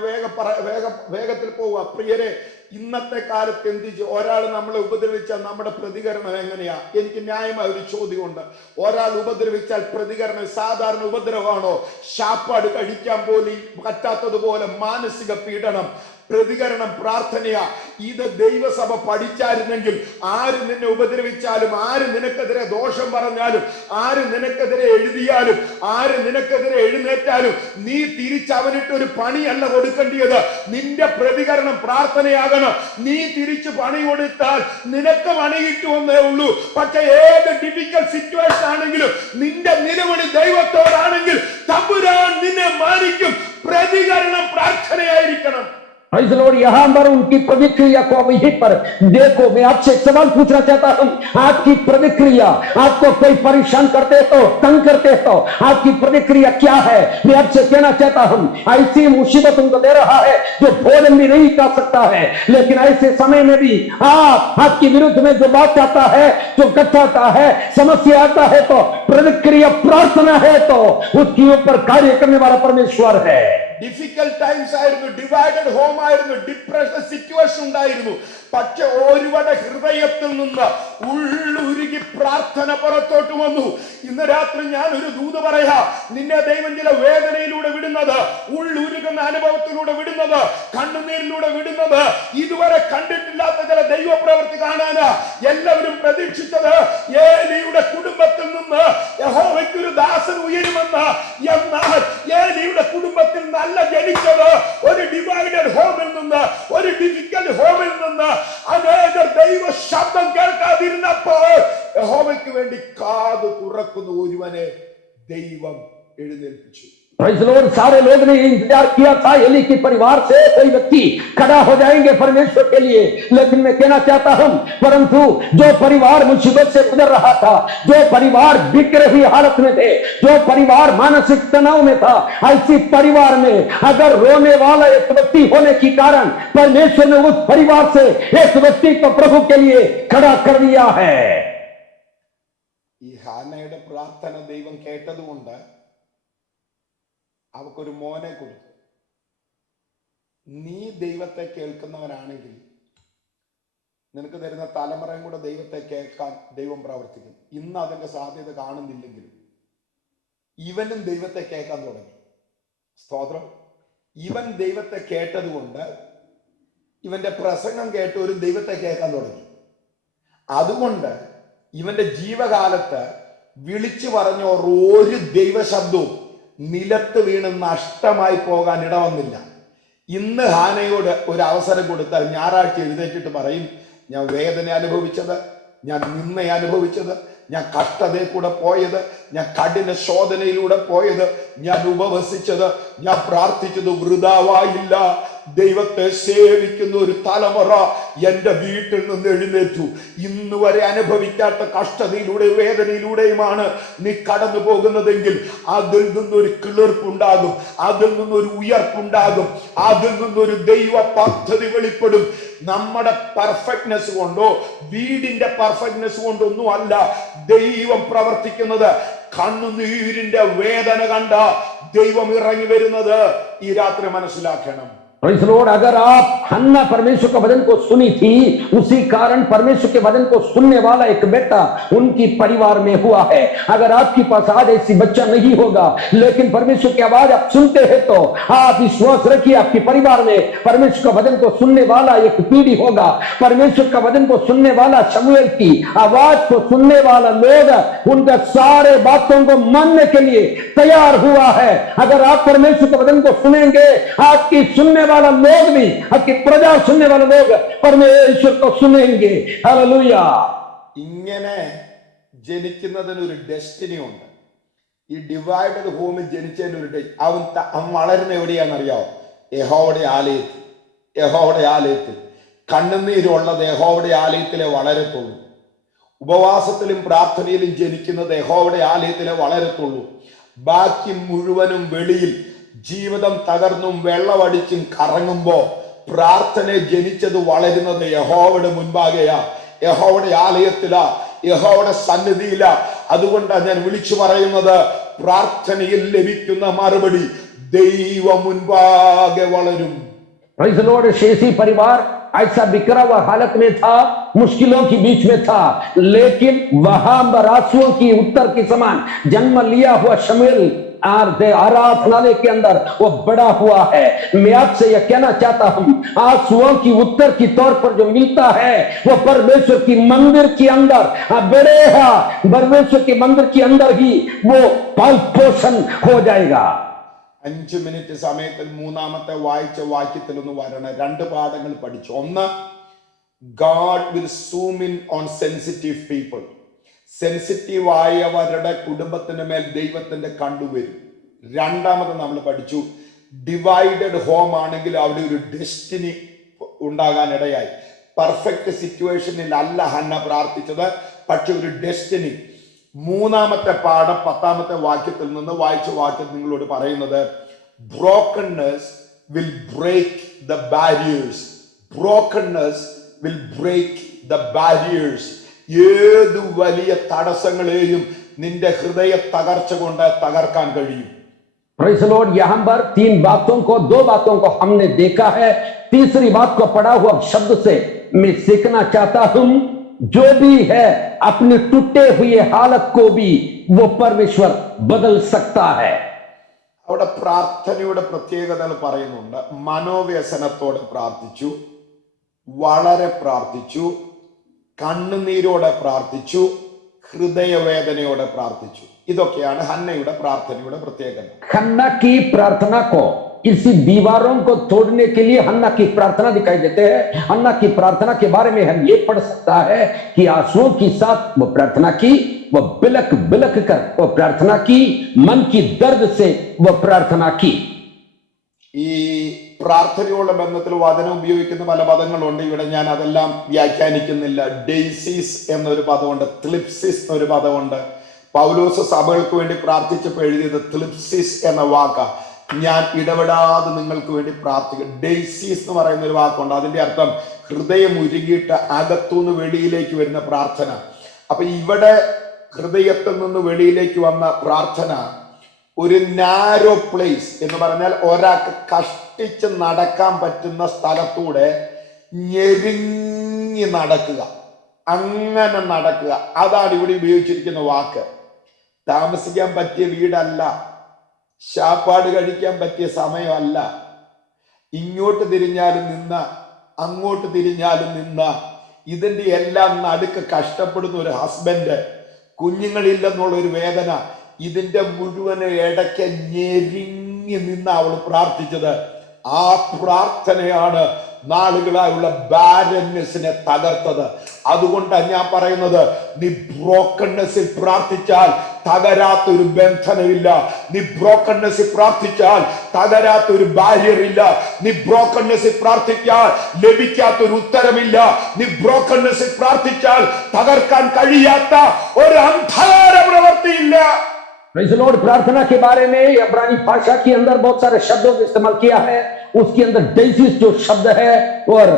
വേഗത്തിൽ പോവുക പ്രിയരെ. ഇന്നത്തെ കാലത്ത് എന്ത് ഒരാൾ നമ്മളെ ഉപദ്രവിച്ചാൽ നമ്മുടെ പ്രതികരണം എങ്ങനെയാ? എനിക്ക് ന്യായമായ ഒരു ചോദ്യമുണ്ട്. ഒരാൾ ഉപദ്രവിച്ചാൽ പ്രതികരണം സാധാരണ ഉപദ്രവമാണോ? ശാപ്പാട് കഴിക്കാൻ പോലും പറ്റാത്തതുപോലെ മാനസിക പീഡനം, പ്രതികരണം പ്രാർത്ഥനയാ. ഇത് ദൈവസഭ പഠിച്ചായിരുന്നെങ്കിൽ ആര് നിന്നെ ഉപദ്രവിച്ചാലും, ആര് നിനക്കെതിരെ ദോഷം പറഞ്ഞാലും, ആര് നിനക്കെതിരെ എഴുതിയാലും, ആര് നിനക്കെതിരെ എഴുന്നേറ്റാലും നീ തിരിച്ചവനിട്ട് ഒരു പണിയല്ല കൊടുക്കേണ്ടത്. നിന്റെ പ്രതികരണം പ്രാർത്ഥനയാകണം. നീ തിരിച്ച് പണി കൊടുത്താൽ നിനക്ക് പണി കിട്ടുമെന്നേ ഉള്ളൂ. പക്ഷെ ഏത് ഡിഫിക്കൽട്ട് സിറ്റുവേഷൻ ആണെങ്കിലും നിന്റെ നിലവിളി ദൈവത്തോടാണെങ്കിൽ തമ്പുരാൻ നിന്നെ മാനിക്കും. പ്രതികരണം പ്രാർത്ഥനയായിരിക്കണം. Praise the lord. यहां पर उनकी प्रतिक्रिया को वहीं पर देखो। मैं आपसे एक सवाल पूछना चाहता हूं, आपकी प्रतिक्रिया, आपको कोई परेशान करते तो, तंग करते तो आपकी प्रतिक्रिया क्या है? मैं आपसे कहना चाहता हूं, ऐसी मुसीबत उनको दे रहा है जो भोजन भी नहीं कर सकता है, लेकिन ऐसे समय में भी आपके विरुद्ध में जो बात आता है, जो कचाता है, समस्या आता है तो प्रतिक्रिया प्रार्थना है तो उसके ऊपर कार्य करने वाला परमेश्वर है। ഡിഫിക്കൽട്ട് ടൈംസ് ആയിരുന്നു, ഡിവൈഡഡ് ഹോം ആയിരുന്നു, ഡിപ്രഷൻ സിറ്റുവേഷൻ ഉണ്ടായിരുന്നു. പക്ഷെ ഒരുവരുടെ ഹൃദയത്തിൽ നിന്ന് ഉള്ളുരുകി പ്രാർത്ഥന പുറത്തോട്ട് വന്നു. ഇന്ന് രാത്രി ഞാൻ ഒരു ദൂത് പറയാ, നിന്നെ ദൈവം ചില വേദനയിലൂടെ വിടുന്നത്, ഉള്ളുരുകുന്ന അനുഭവത്തിലൂടെ വിടുന്നത്, കണ്ണുനീരിലൂടെ വിടുന്നത്, ഇതുവരെ കണ്ടിട്ടില്ലാത്ത ചില ദൈവപ്രവൃത്തി കാണാനാ. എല്ലാവരും പ്രതീക്ഷിച്ചത് ഏലിയുടെ കുടുംബത്തിൽ നിന്ന് യഹോവയ്ക്കൊരു ദാസൻ ഉയരുമെന്ന്. എന്നാൽ ഏലിയുടെ കുടുംബത്തിൽ നല്ല ജനിച്ചത് ഒരു ഡിവൈഡഡ് ഹോമിൽ നിന്ന്, ഒരു ഡിഫിക്കൽട്ട് ഹോമിൽ നിന്ന്. അനേകർ ദൈവ ശബ്ദം കേൾക്കാതിരുന്നപ്പോൾ യഹോവയ്ക്ക് വേണ്ടി കാത് തുറക്കുന്ന ഒരുവനെ ദൈവം എഴുന്നേൽപ്പിച്ചു. Praise the Lord. सारे लोग ने इंतजार किया था एली के परिवार से कोई व्यक्ति खड़ा हो जाएंगे परमेश्वर के लिए, लेकिन मैं कहना चाहता हूं, परंतु जो परिवार मुसीबत से गुजर रहा था, जो परिवार बिखरे हुई हालत में थे, जो परिवार मानसिक तनाव में था, ऐसी परिवार में अगर रोने वाला एक व्यक्ति होने के कारण परमेश्वर ने उस परिवार से एक व्यक्ति को प्रभु के लिए खड़ा कर दिया है। ഈ ഹാനയുടെ പ്രാർത്ഥന ദൈവം കേട്ടതുകൊണ്ട് അവക്കൊരു മോനെ കൊടുത്തു. നീ ദൈവത്തെ കേൾക്കുന്നവനാണെങ്കിൽ നിനക്ക് തരുന്ന തലമുറയും കൂടെ ദൈവത്തെ കേൾക്കാൻ ദൈവം പ്രവർത്തിക്കും. ഇന്ന് അതിന്റെ സാധ്യത കാണുന്നില്ലെങ്കിലും ഇവനും ദൈവത്തെ കേൾക്കാൻ തുടങ്ങി. സ്തോത്രം. ഇവൻ ദൈവത്തെ കേട്ടതുകൊണ്ട് ഇവന്റെ പ്രസംഗം കേട്ട് ഒരു ദൈവത്തെ കേൾക്കാൻ തുടങ്ങി. അതുകൊണ്ട് ഇവന്റെ ജീവകാലത്ത് വിളിച്ചു പറഞ്ഞ ഒരു ദൈവശബ്ദവും നിലത്ത് വീണ് നഷ്ടമായി പോകാൻ ഇടവന്നില്ല. ഇന്ന് ഹാനയോട് ഒരു അവസരം കൊടുത്താൽ ഞായറാഴ്ച എഴുന്നേറ്റിട്ട് പറയും, ഞാൻ വേദന അനുഭവിച്ചത്, ഞാൻ നിന്ന അനുഭവിച്ചത്, ഞാൻ കഷ്ടതയിൽ കൂടെ പോയത്, ഞാൻ കഠിന ശോധനയിലൂടെ പോയത്, ഞാൻ ഉപവസിച്ചത്, ഞാൻ പ്രാർത്ഥിച്ചത് വൃഥാവായില്ല. ദൈവത്തെ സേവിക്കുന്ന ഒരു തലമുറ എന്റെ വീട്ടിൽ നിന്ന് എഴുന്നേറ്റു. ഇന്ന് വരെ അനുഭവിക്കാത്ത കഷ്ടതയിലൂടെ വേദനയിലൂടെയുമാണ് നീ കടന്നു പോകുന്നതെങ്കിൽ അതിൽ നിന്നൊരു കിളിർപ്പുണ്ടാകും, അതിൽ നിന്നൊരു ഉയർപ്പുണ്ടാകും, അതിൽ നിന്നൊരു ദൈവ പദ്ധതി വെളിപ്പെടും. നമ്മുടെ പെർഫെക്റ്റ്നെസ് കൊണ്ടോ വീടിന്റെ പെർഫെക്റ്റ്നെസ് കൊണ്ടോ ഒന്നും അല്ല ദൈവം പ്രവർത്തിക്കുന്നത്. കണ്ണുനീരിന്റെ വേദന കണ്ട ദൈവം ഇറങ്ങി വരുന്നത് ഈ രാത്രി മനസ്സിലാക്കണം. Praise the Lord. अगर आप हन्ना परमेश्वर के वचन को सुनी थी, उसी कारण परमेश्वर के वचन को सुनने वाला एक बेटा उनकी परिवार में हुआ है। अगर आपके पास आज ऐसी बच्चा नहीं होगा, लेकिन परमेश्वर की आवाज आप सुनते हैं, तो आप विश्वास रखिए आपके परिवार में परमेश्वर का वचन को सुनने वाला एक पीढ़ी होगा। परमेश्वर का वचन को सुनने वाला, शमूएल की आवाज को सुनने वाला लोग उनका सारे बातों को मानने के लिए तैयार हुआ है। अगर आप परमेश्वर के वचन को सुनेंगे, आपकी सुनने वाला लोग भी, आपकी प्रजा सुनने वाले लोग परमेश्वर को सुनेंगे। हालेलुया। ഇങ്ങനെ ജനിക്കുന്നതിന് ഒരു ഡെസ്റ്റിനി ഉണ്ട്. ഈ ഡിവൈഡഡ് ഹോമിൽ ജനിച്ചതിന് ഒരു അവൻ വളരുന്ന എവിടെയാണെന്നറിയാവോ? യഹോവയുടെ ആലയത്തിൽ. യഹോവയുടെ ആലയത്തിൽ കണ്ണുനീരുള്ളത് യഹോവയുടെ ആലയത്തിലെ വളരത്തുള്ളൂ. ഉപവാസത്തിലും പ്രാർത്ഥനയിലും ജനിക്കുന്നത് യഹോവയുടെ ആലയത്തിലെ വളരത്തുള്ളൂ. ബാക്കി മുഴുവനും വെളിയിൽ ജീവിതം തകർന്നും വെള്ളമടിച്ചും കറങ്ങുമ്പോ പ്രാർത്ഥന ജനിച്ചത് വളരുന്നത് യഹോവയുടെ മുൻപാകെയാ, യഹോവയുടെ ആലയത്തിലാ, യഹോവയുടെ സന്നിധിയിലാ. അതുകൊണ്ടാണ് ഞാൻ വിളിച്ചു പറയുന്നത്, പ്രാർത്ഥനയിൽ ലഭിക്കുന്ന മറുപടി ദൈവം മുൻപാകെ വളരും. Praise the Lord. शेषी परिवार ऐसा बिखरा हुआ हालत में था, मुश्किलों के बीच में था, लेकिन वहां बरासुओं की उत्तर के समान जन्म लिया हुआ शमूएल आराधनालय के अंदर वो बड़ा हुआ है। मैं आपसे यह कहना चाहता हूं, आंसुओं की उत्तर की तौर पर जो मिलता है वो परमेश्वर की मंदिर के अंदर बढ़ेगा। परमेश्वर के मंदिर के अंदर ही वो पाल पोषण हो जाएगा। 5 മിനിറ്റ് സമയത്തിൽ മൂന്നാമത്തെ വായിച്ച വാക്യത്തിൽ ഒന്ന് വരണം. 2 പാഠങ്ങൾ പഠിച്ചു. ഒന്ന്, God will zoom in on sensitive people. Sensitive ആയവരുടെ കുടുംബത്തിന് മേൽ ദൈവത്തിന്റെ കണ്ടുവരും. രണ്ടാമത് നമ്മൾ പഠിച്ചു, ഡിവൈഡഡ് ഹോം ആണെങ്കിൽ അവിടെ ഒരു ഡെസ്റ്റിനി ഉണ്ടാകാൻ ഇടയായി. പെർഫെക്റ്റ് സിറ്റുവേഷനിൽ അല്ല ഹന്ന പ്രാർത്ഥിച്ചത്, പക്ഷെ ഒരു ഡെസ്റ്റിനി. മൂന്നാമത്തെ പാഠം 10ാമത്തെ വാക്യത്തിൽ നിന്ന് വായിച്ച വാക്യം നിങ്ങളോട് പറയുന്നത്, brokenness will break the barriers. Brokenness will break the barriers. ഏത് വലിയ തടസ്സങ്ങളെയും നിന്റെ ഹൃദയ തകർച്ച കൊണ്ട് തകർക്കാൻ കഴിയും. Praise the lord. यहां पर 2 बातों को हमने देखा है। तीसरी बात को पढ़ा हुआ शब्द से मैं सीखना चाहता हूं, जो भी है अपने टूटे हुए हालत को भी वो परमेश्वर बदल सकता है। അവിടെ പ്രാർത്ഥനയുടെ പ്രത്യേകതകൾ പറയുന്നുണ്ട്. മനോവ്യസനത്തോടെ പ്രാർത്ഥിച്ചു, വളരെ പ്രാർത്ഥിച്ചു, കണ്ണുനീരോടെ പ്രാർത്ഥിച്ചു, ഹൃദയവേദനയോടെ പ്രാർത്ഥിച്ചു. ഇതൊക്കെയാണ് ഹന്നയുടെ പ്രാർത്ഥനയുടെ പ്രത്യേകത. हन्ना की प्रार्थना को, इसी दीवारों को तोड़ने के लिए हन्ना की प्रार्थना दिखाई देते हैं। हन्ना की प्रार्थना के बारे में हम ये पढ़ सकता है कि आंसुओं के साथ वो प्रार्थना की, वो बिलक बिलक कर वो प्रार्थना की, मन की दर्द से वो प्रार्थना की। ഈ പ്രാർത്ഥനയുള്ള ബന്ധത്തിൽ വചനം ഉപയോഗിക്കുന്ന പല പദങ്ങളുണ്ട്. ഇവിടെ ഞാൻ അതെല്ലാം വ്യാഖ്യാനിക്കുന്നില്ല. ഡെയ്സീസ് എന്നൊരു പദമുണ്ട്, ത്ലിപ്സിസ് എന്നൊരു പദമുണ്ട്. പൗലോസ് സഭകൾക്ക് വേണ്ടി പ്രാർത്ഥിച്ചപ്പോൾ എഴുതിയത് ത്ലിപ്സിസ് എന്ന വാക്കാ. ഞാൻ ഇടപെടാതെ നിങ്ങൾക്ക് വേണ്ടി പ്രാർത്ഥിക്കും. ഡെയ്സീസ് എന്ന് പറയുന്ന ഒരു വാക്കുണ്ട്. അതിന്റെ അർത്ഥം ഹൃദയം ഉരുകിയിട്ട് അകത്തുനിന്ന് വെളിയിലേക്ക് വരുന്ന പ്രാർത്ഥന. അപ്പൊ ഇവിടെ ഹൃദയത്തിൽ നിന്ന് വെളിയിലേക്ക് വന്ന പ്രാർത്ഥന ഒരു നാരോ പ്ലേസ് എന്ന് പറഞ്ഞാൽ ഒരാൾക്ക് കഷ്ടിച്ച് നടക്കാൻ പറ്റുന്ന സ്ഥലത്തൂടെ ഞെരുങ്ങി നടക്കുക, അങ്ങനെ നടക്കുക. അതാണ് ഇവിടെ ഉപയോഗിച്ചിരിക്കുന്ന വാക്ക്. താമസിക്കാൻ പറ്റിയ വീടല്ല, ശാപ്പാട് കഴിക്കാൻ പറ്റിയ സമയമല്ല. ഇങ്ങോട്ട് തിരിഞ്ഞാലും നിന്ന, അങ്ങോട്ട് തിരിഞ്ഞാലും നിന്ന, ഇതിന്റെ എല്ലാം നടുക്ക് കഷ്ടപ്പെടുന്ന ഒരു ഹസ്ബൻഡ്, കുഞ്ഞുങ്ങളില്ലെന്നുള്ള ഒരു വേദന, ഇതിന്റെ മുഴുവൻ ഇടയ്ക്ക് ഞെരുങ്ങി നിന്ന അവൾ പ്രാർത്ഥിച്ചത്. ആ പ്രാർത്ഥനയാണ് നാളുകളായുള്ള ബാരൻനെസ്സിനെ തകർത്തത്. അതുകൊണ്ടാണ് ഞാൻ പറയുന്നത്, നീ ബ്രോക്കൺനെസ്സിൽ പ്രാർത്ഥിച്ചാൽ തകരാത്തൊരു ബന്ധനമില്ല. നീ ബ്രോക്കൺനെസ്സിൽ പ്രാർത്ഥിച്ചാൽ തകരാത്തൊരു ബാരിയർ ഇല്ല. നീ ബ്രോക്കൺനെസ്സിൽ പ്രാർത്ഥിച്ചാൽ ലഭിക്കാത്തൊരു ഉത്തരമില്ല. നീ ബ്രോക്കൺനെസ്സിൽ പ്രാർത്ഥിച്ചാൽ തകർക്കാൻ കഴിയാത്ത ഒരു അന്ധകാര പ്രവൃത്തിയില്ല. Praise the Lord. प्रार्थना के बारे में इब्रानी भाषा के अंदर बहुत सारे शब्दों का इस्तेमाल किया है। उसके अंदर डेसिस जो शब्द है और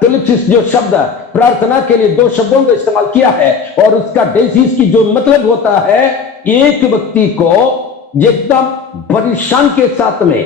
फिलिप्सिस जो शब्द, प्रार्थना के लिए दो शब्दों का इस्तेमाल किया है। और उसका डेसिस की जो मतलब होता है, एक व्यक्ति को एकदम परेशान के साथ में,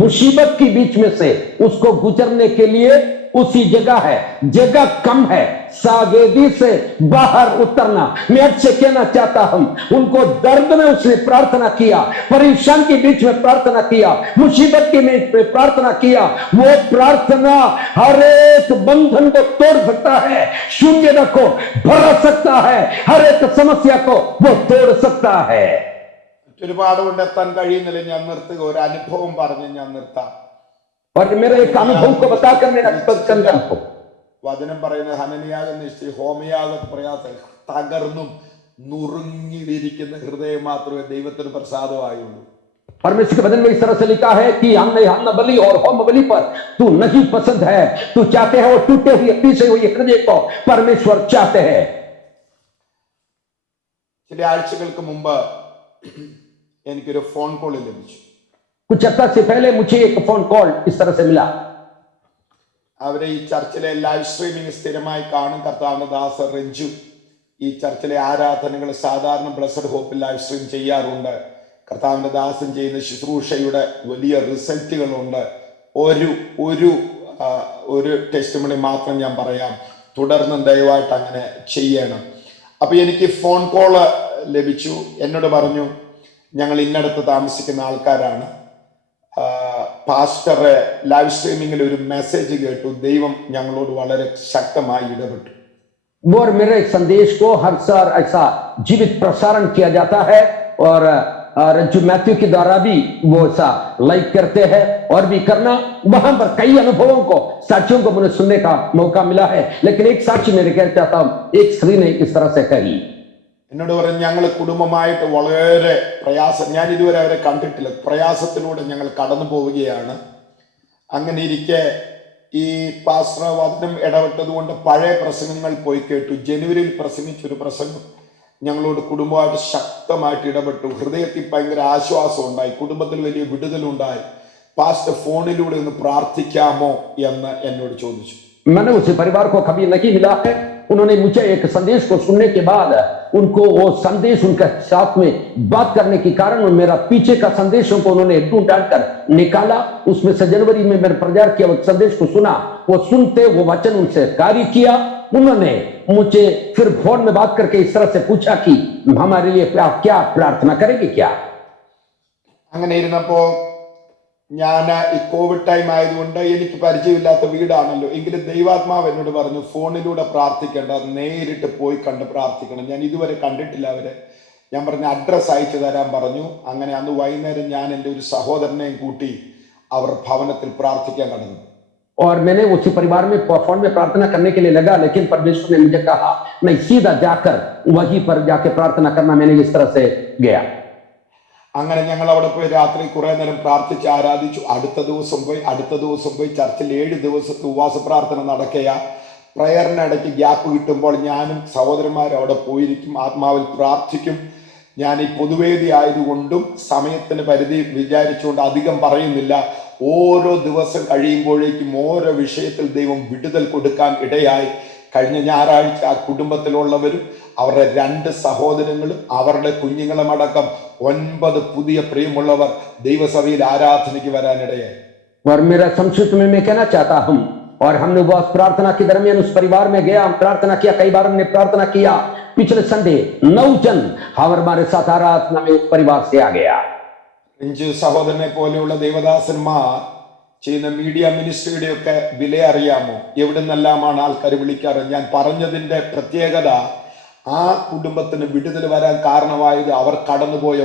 मुसीबत के बीच में से उसको गुजरने के लिए उसी जगह है, जगह कम है, सावेदी से बाहर उतरना। मैं आपसे कहना चाहता हूं, उनको दर्द में उसने प्रार्थना किया, परेशान के बीच में प्रार्थना किया, मुसीबत के बीच में प्रार्थना किया। वो प्रार्थना हर एक बंधन को तोड़ सकता है, शून्यता को भरा सकता है, हर एक समस्या को वो तोड़ सकता है। ഒരുപാട് കൊണ്ടെത്താൻ കഴിയുന്നില്ല. ഞാൻ നിർത്തുക, ഒരു അനുഭവം പറഞ്ഞ് ഞാൻ നിർത്താം. और मेरे एक अनुभव को बताकर मेरा करना आपको। വചനം പറയുന്നത് ഹനനിയാഗം നിശ്ചയി ഹോമയാഗം പ്രയാസ തകർന്നും നുറുങ്ങിയിരിക്കുന്ന ഹൃദയം മാത്രമേ ദൈവത്തിന് പ്രസാദമായുള്ളൂ. परमेश्वर के वचन में इस तरह से लिखा है कि अन्न बलि और होम बलि पर तू नहीं पसंद है, तू चाहते है वो टूटे हुए पीछे हुए हृदय को परमेश्वर चाहते हैं। ചില ആഴ്ചകൾക്ക് മുമ്പ് എനിക്കൊരു ഫോൺ കോൾ ലഭിച്ചു. कुछ अर्सा से पहले मुझे एक फोन कॉल इस तरह से मिला। അവരെ ഈ ചർച്ചിലെ ലൈവ് സ്ട്രീമിംഗ് സ്ഥിരമായി കാണും കർത്താവിന്റെ ദാസ രഞ്ജു ഈ ചർച്ചിലെ ആരാധനകൾ സാധാരണ ബ്ലെസ്സഡ് ഹോപ്പിൽ ലൈവ് സ്ട്രീം ചെയ്യാറുണ്ട്. കർത്താവിന്റെ ദാസൻ ചെയ്യുന്ന ശുശ്രൂഷയുടെ വലിയ റിസൾട്ടുകളുണ്ട്. ഒരു ടെസ്റ്റിമണി മാത്രം ഞാൻ പറയാം, തുടർന്നും ദയവായിട്ട് അങ്ങനെ ചെയ്യണം. അപ്പൊ എനിക്ക് ഫോൺ കോള് ലഭിച്ചു. എന്നോട് പറഞ്ഞു, ഞങ്ങൾ ഇന്നടത്ത് താമസിക്കുന്ന ആൾക്കാരാണ്, പാസ്റ്റർ ലൈവ് സ്ട്രീമിംഗിൽ ഒരു മെസ്സേജ് കേട്ടു, ദൈവം ഞങ്ങളോട് വളരെ ശക്തമായി ഇടപെട്ടു. और मेरे संदेश को हर साल ऐसा जीवित प्रसारण किया जाता है और रज्जू मैथ्यू के द्वारा भी वो ऐसा लाइक करते हैं और भी करना। वहां पर कई अनुभवों को, साक्षियों को मुझे सुनने का मौका मिला है। लेकिन एक साक्षी मेरे कहना चाहता हूं, एक स्त्री ने इस तरह से कही, എന്നോട് പറഞ്ഞു, ഞങ്ങൾ കുടുംബമായിട്ട് വളരെ പ്രയാസം, ഞാൻ ഇതുവരെ അവരെ കണ്ടിട്ടില്ല, പ്രയാസത്തിലൂടെ ഞങ്ങൾ കടന്നു പോവുകയാണ്. അങ്ങനെ ഇരിക്കെ ഈ പാസ്റ്റർ വചനം ഇടപെട്ടത് കൊണ്ട് പഴയ പ്രസംഗങ്ങൾ പോയി കേട്ടു. ജനുവരിയിൽ പ്രസംഗിച്ചൊരു പ്രസംഗം ഞങ്ങളോട് കുടുംബമായിട്ട് ശക്തമായിട്ട് ഇടപെട്ടു. ഹൃദയത്തിൽ ഭയങ്കര ആശ്വാസം ഉണ്ടായി, കുടുംബത്തിൽ വലിയ വിടുതലുണ്ടായി. പാസ്റ്റർ ഫോണിലൂടെ ഒന്ന് പ്രാർത്ഥിക്കാമോ എന്ന് എന്നോട് ചോദിച്ചു. मैंने उस परिवार को कभी नहीं मिला है। उन्होंने मुझे एक संदेश को सुनने के बाद उनको वो संदेश उनके साथ में बात करने के कारण मेरा पीछे का संदेशों को उन्होंने ढूंढ डालकर निकाला। उसमें से जनवरी में मैंने प्रचार किया, संदेश को सुना, वो सुनते वो वचन उनसे कार्य किया। उन्होंने मुझे फिर फोन में बात करके इस तरह से पूछा कि हमारे लिए आप क्या प्रार्थना करेंगे क्या। അങ്ങനെ ഇരുന്നപ്പോ ഞാൻ ഈ കോവിഡ് ടൈം ആയതുകൊണ്ട് എനിക്ക് പരിചയമില്ലാത്ത വീടാണല്ലോ, എങ്കിലും ദൈവാത്മാവ് എന്നോട് പറഞ്ഞു, ഫോണിലൂടെ പ്രാർത്ഥിക്കേണ്ട, നേരിട്ട് പോയി കണ്ട് പ്രാർത്ഥിക്കണം. ഞാൻ ഇതുവരെ കണ്ടിട്ടില്ല അവരെ. ഞാൻ പറഞ്ഞു അഡ്രസ്സ് അയച്ചു തരാൻ പറഞ്ഞു. അങ്ങനെ അന്ന് വൈകുന്നേരം ഞാൻ എൻ്റെ ഒരു സഹോദരനെയും കൂട്ടി അവർ ഭവനത്തിൽ പ്രാർത്ഥിക്കാൻ കടന്നു. और मैंने उसी परिवार में फोन में प्रार्थना करने के लिए लगा, लेकिन परमेश्वर ने मुझे कहा नहीं, सीधा जाकर वहीं पर जाके प्रार्थना करना। मैंने इस तरह से गया। അങ്ങനെ ഞങ്ങൾ അവിടെ പോയി രാത്രി കുറെ നേരം പ്രാർത്ഥിച്ച് ആരാധിച്ചു. അടുത്ത ദിവസം പോയി ചർച്ചിൽ 7 ദിവസത്തെ ഉപവാസ പ്രാർത്ഥന നടക്കുക. പ്രയറിനിടയ്ക്ക് ഗ്യാപ്പ് കിട്ടുമ്പോൾ ഞാനും സഹോദരന്മാരും അവിടെ പോയിരിക്കും, ആത്മാവിൽ പ്രാർത്ഥിക്കും. ഞാൻ ഈ പൊതുവേദി ആയതുകൊണ്ടും സമയത്തിന് പരിധി വിചാരിച്ചുകൊണ്ട് അധികം പറയുന്നില്ല. ഓരോ ദിവസം കഴിയുമ്പോഴേക്കും ഓരോ വിഷയത്തിൽ ദൈവം വിടുതൽ കൊടുക്കാൻ ഇടയായി. കഴിഞ്ഞ ഞായറാഴ്ച ആ കുടുംബത്തിലുള്ളവരും അവരുടെ 2 സഹോദരങ്ങളും അവരുടെ കുഞ്ഞുങ്ങളുമടക്കം 9 പുതിയ പ്രിയമുള്ളവർ ദൈവസഭയിൽ ആരാധനയ്ക്ക് വരാനിടയായി. और मेरा संक्षिप्त में मैं कहना चाहता हूं, और हमने उपवास प्रार्थना के दरमियान उस परिवार में गया, हम प्रार्थना किया, कई बार हमने प्रार्थना किया. पिछले संडे 9 जन हमारे साथ आराधना में उस परिवार से आ गया. റിഞ്ചു സഹോദരനെ പോലെയുള്ള ദേവദാസന്മാർ ചെയ്യുന്ന മീഡിയ മിനിസ്ട്രിയുടെ ഒക്കെ വില അറിയാമോ? എവിടെ നിന്നെല്ലാമാണ് ആൾക്കാർ വിളിക്കാറ്? ഞാൻ പറഞ്ഞതിന്റെ പ്രത്യേകത ആ കുടുംബത്തിന് വിടുതൽ വരാൻ കാരണമായത് അവർ കടന്നുപോയ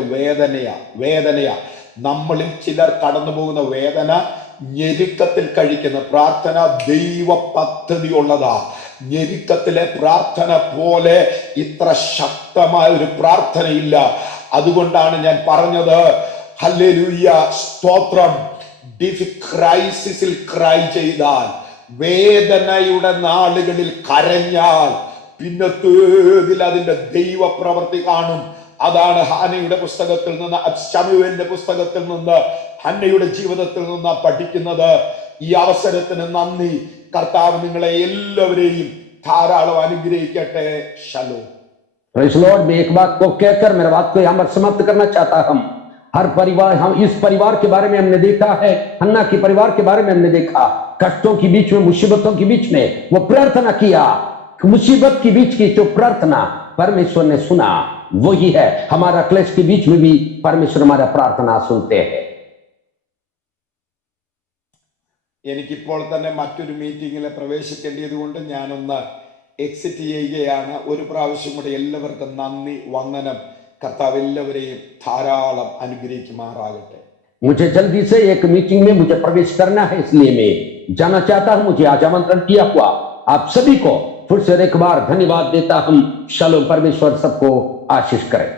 വേദനയാ. നമ്മളിൽ ചിലർ കടന്നു പോകുന്ന വേദന ഞെരുക്കത്തിൽ കഴിക്കുന്ന പ്രാർത്ഥന ദൈവ പദ്ധതി ഉള്ളതാ. ഞെരുക്കത്തിലെ പ്രാർത്ഥന പോലെ ഇത്ര ശക്തമായ ഒരു പ്രാർത്ഥനയില്ല. അതുകൊണ്ടാണ് ഞാൻ പറഞ്ഞത് ഹല്ലേലൂയ, സ്തോത്രം. ക്രൈസിസിൽ ക്രൈ ചെയ്താൽ, വേദനയുടെ നാളുകളിൽ കരഞ്ഞാൽ, പിന്നത്തേതിൽ അതിന്റെ ദൈവ പ്രവൃത്തി കാണും. അതാണ് ഹന്നയുടെ പുസ്തകത്തിൽ നിന്ന്, ശമൂവേലിന്റെ പുസ്തകത്തിൽ നിന്ന്, ഹന്നയുടെ ജീവിതത്തിൽ നിന്ന് പഠിക്കുന്നത്. ഈ അവസരത്തിന് നന്ദി. കർത്താവ് നിങ്ങളെ എല്ലാവരെയും ധാരാളം അനുഗ്രഹിക്കട്ടെ. ശലോം. Praise Lord. मैं एक बात को कहकर मेरा बात को यहाँ पर समाप्त करना चाहता हूं. हर परिवार, हम इस परिवार के बारे में हमने देखा है, हन्ना के परिवार के बारे में हमने देखा, कष्टों के बीच में, मुसीबतों के बीच में वो प्रार्थना किया. मुसीबत के बीच की जो प्रार्थना परमेश्वर ने सुना, वही है हमारा क्लेश के बीच में भी परमेश्वर हमारा प्रार्थना सुनते हैं. എനിക്കിപ്പോൾ തന്നെ മറ്റൊരു മീറ്റിംഗിൽ പ്രവേശിക്കേണ്ടത് കൊണ്ട് ഞാനൊന്ന് എക്സിറ്റ് ചെയ്യുകയാണ്. ഒരു പ്രാവശ്യം കൂടെ എല്ലാവർക്കും നന്ദി, വന്ദനം. കർത്താവ് എല്ലാവരെയും ധാരാളം അനുഗ്രഹിക്കുമാറാകട്ടെ. मुझे जल्दी से एक मीटिंग में मुझे प्रवेश करना है, इसलिए मैं जाना चाहता हूं. मुझे आज आमंत्रण किया हुआ आप सभी को फिर से एक बार धन्यवाद देता हूं. शालोम. परमेश्वर सबको आशीष करे.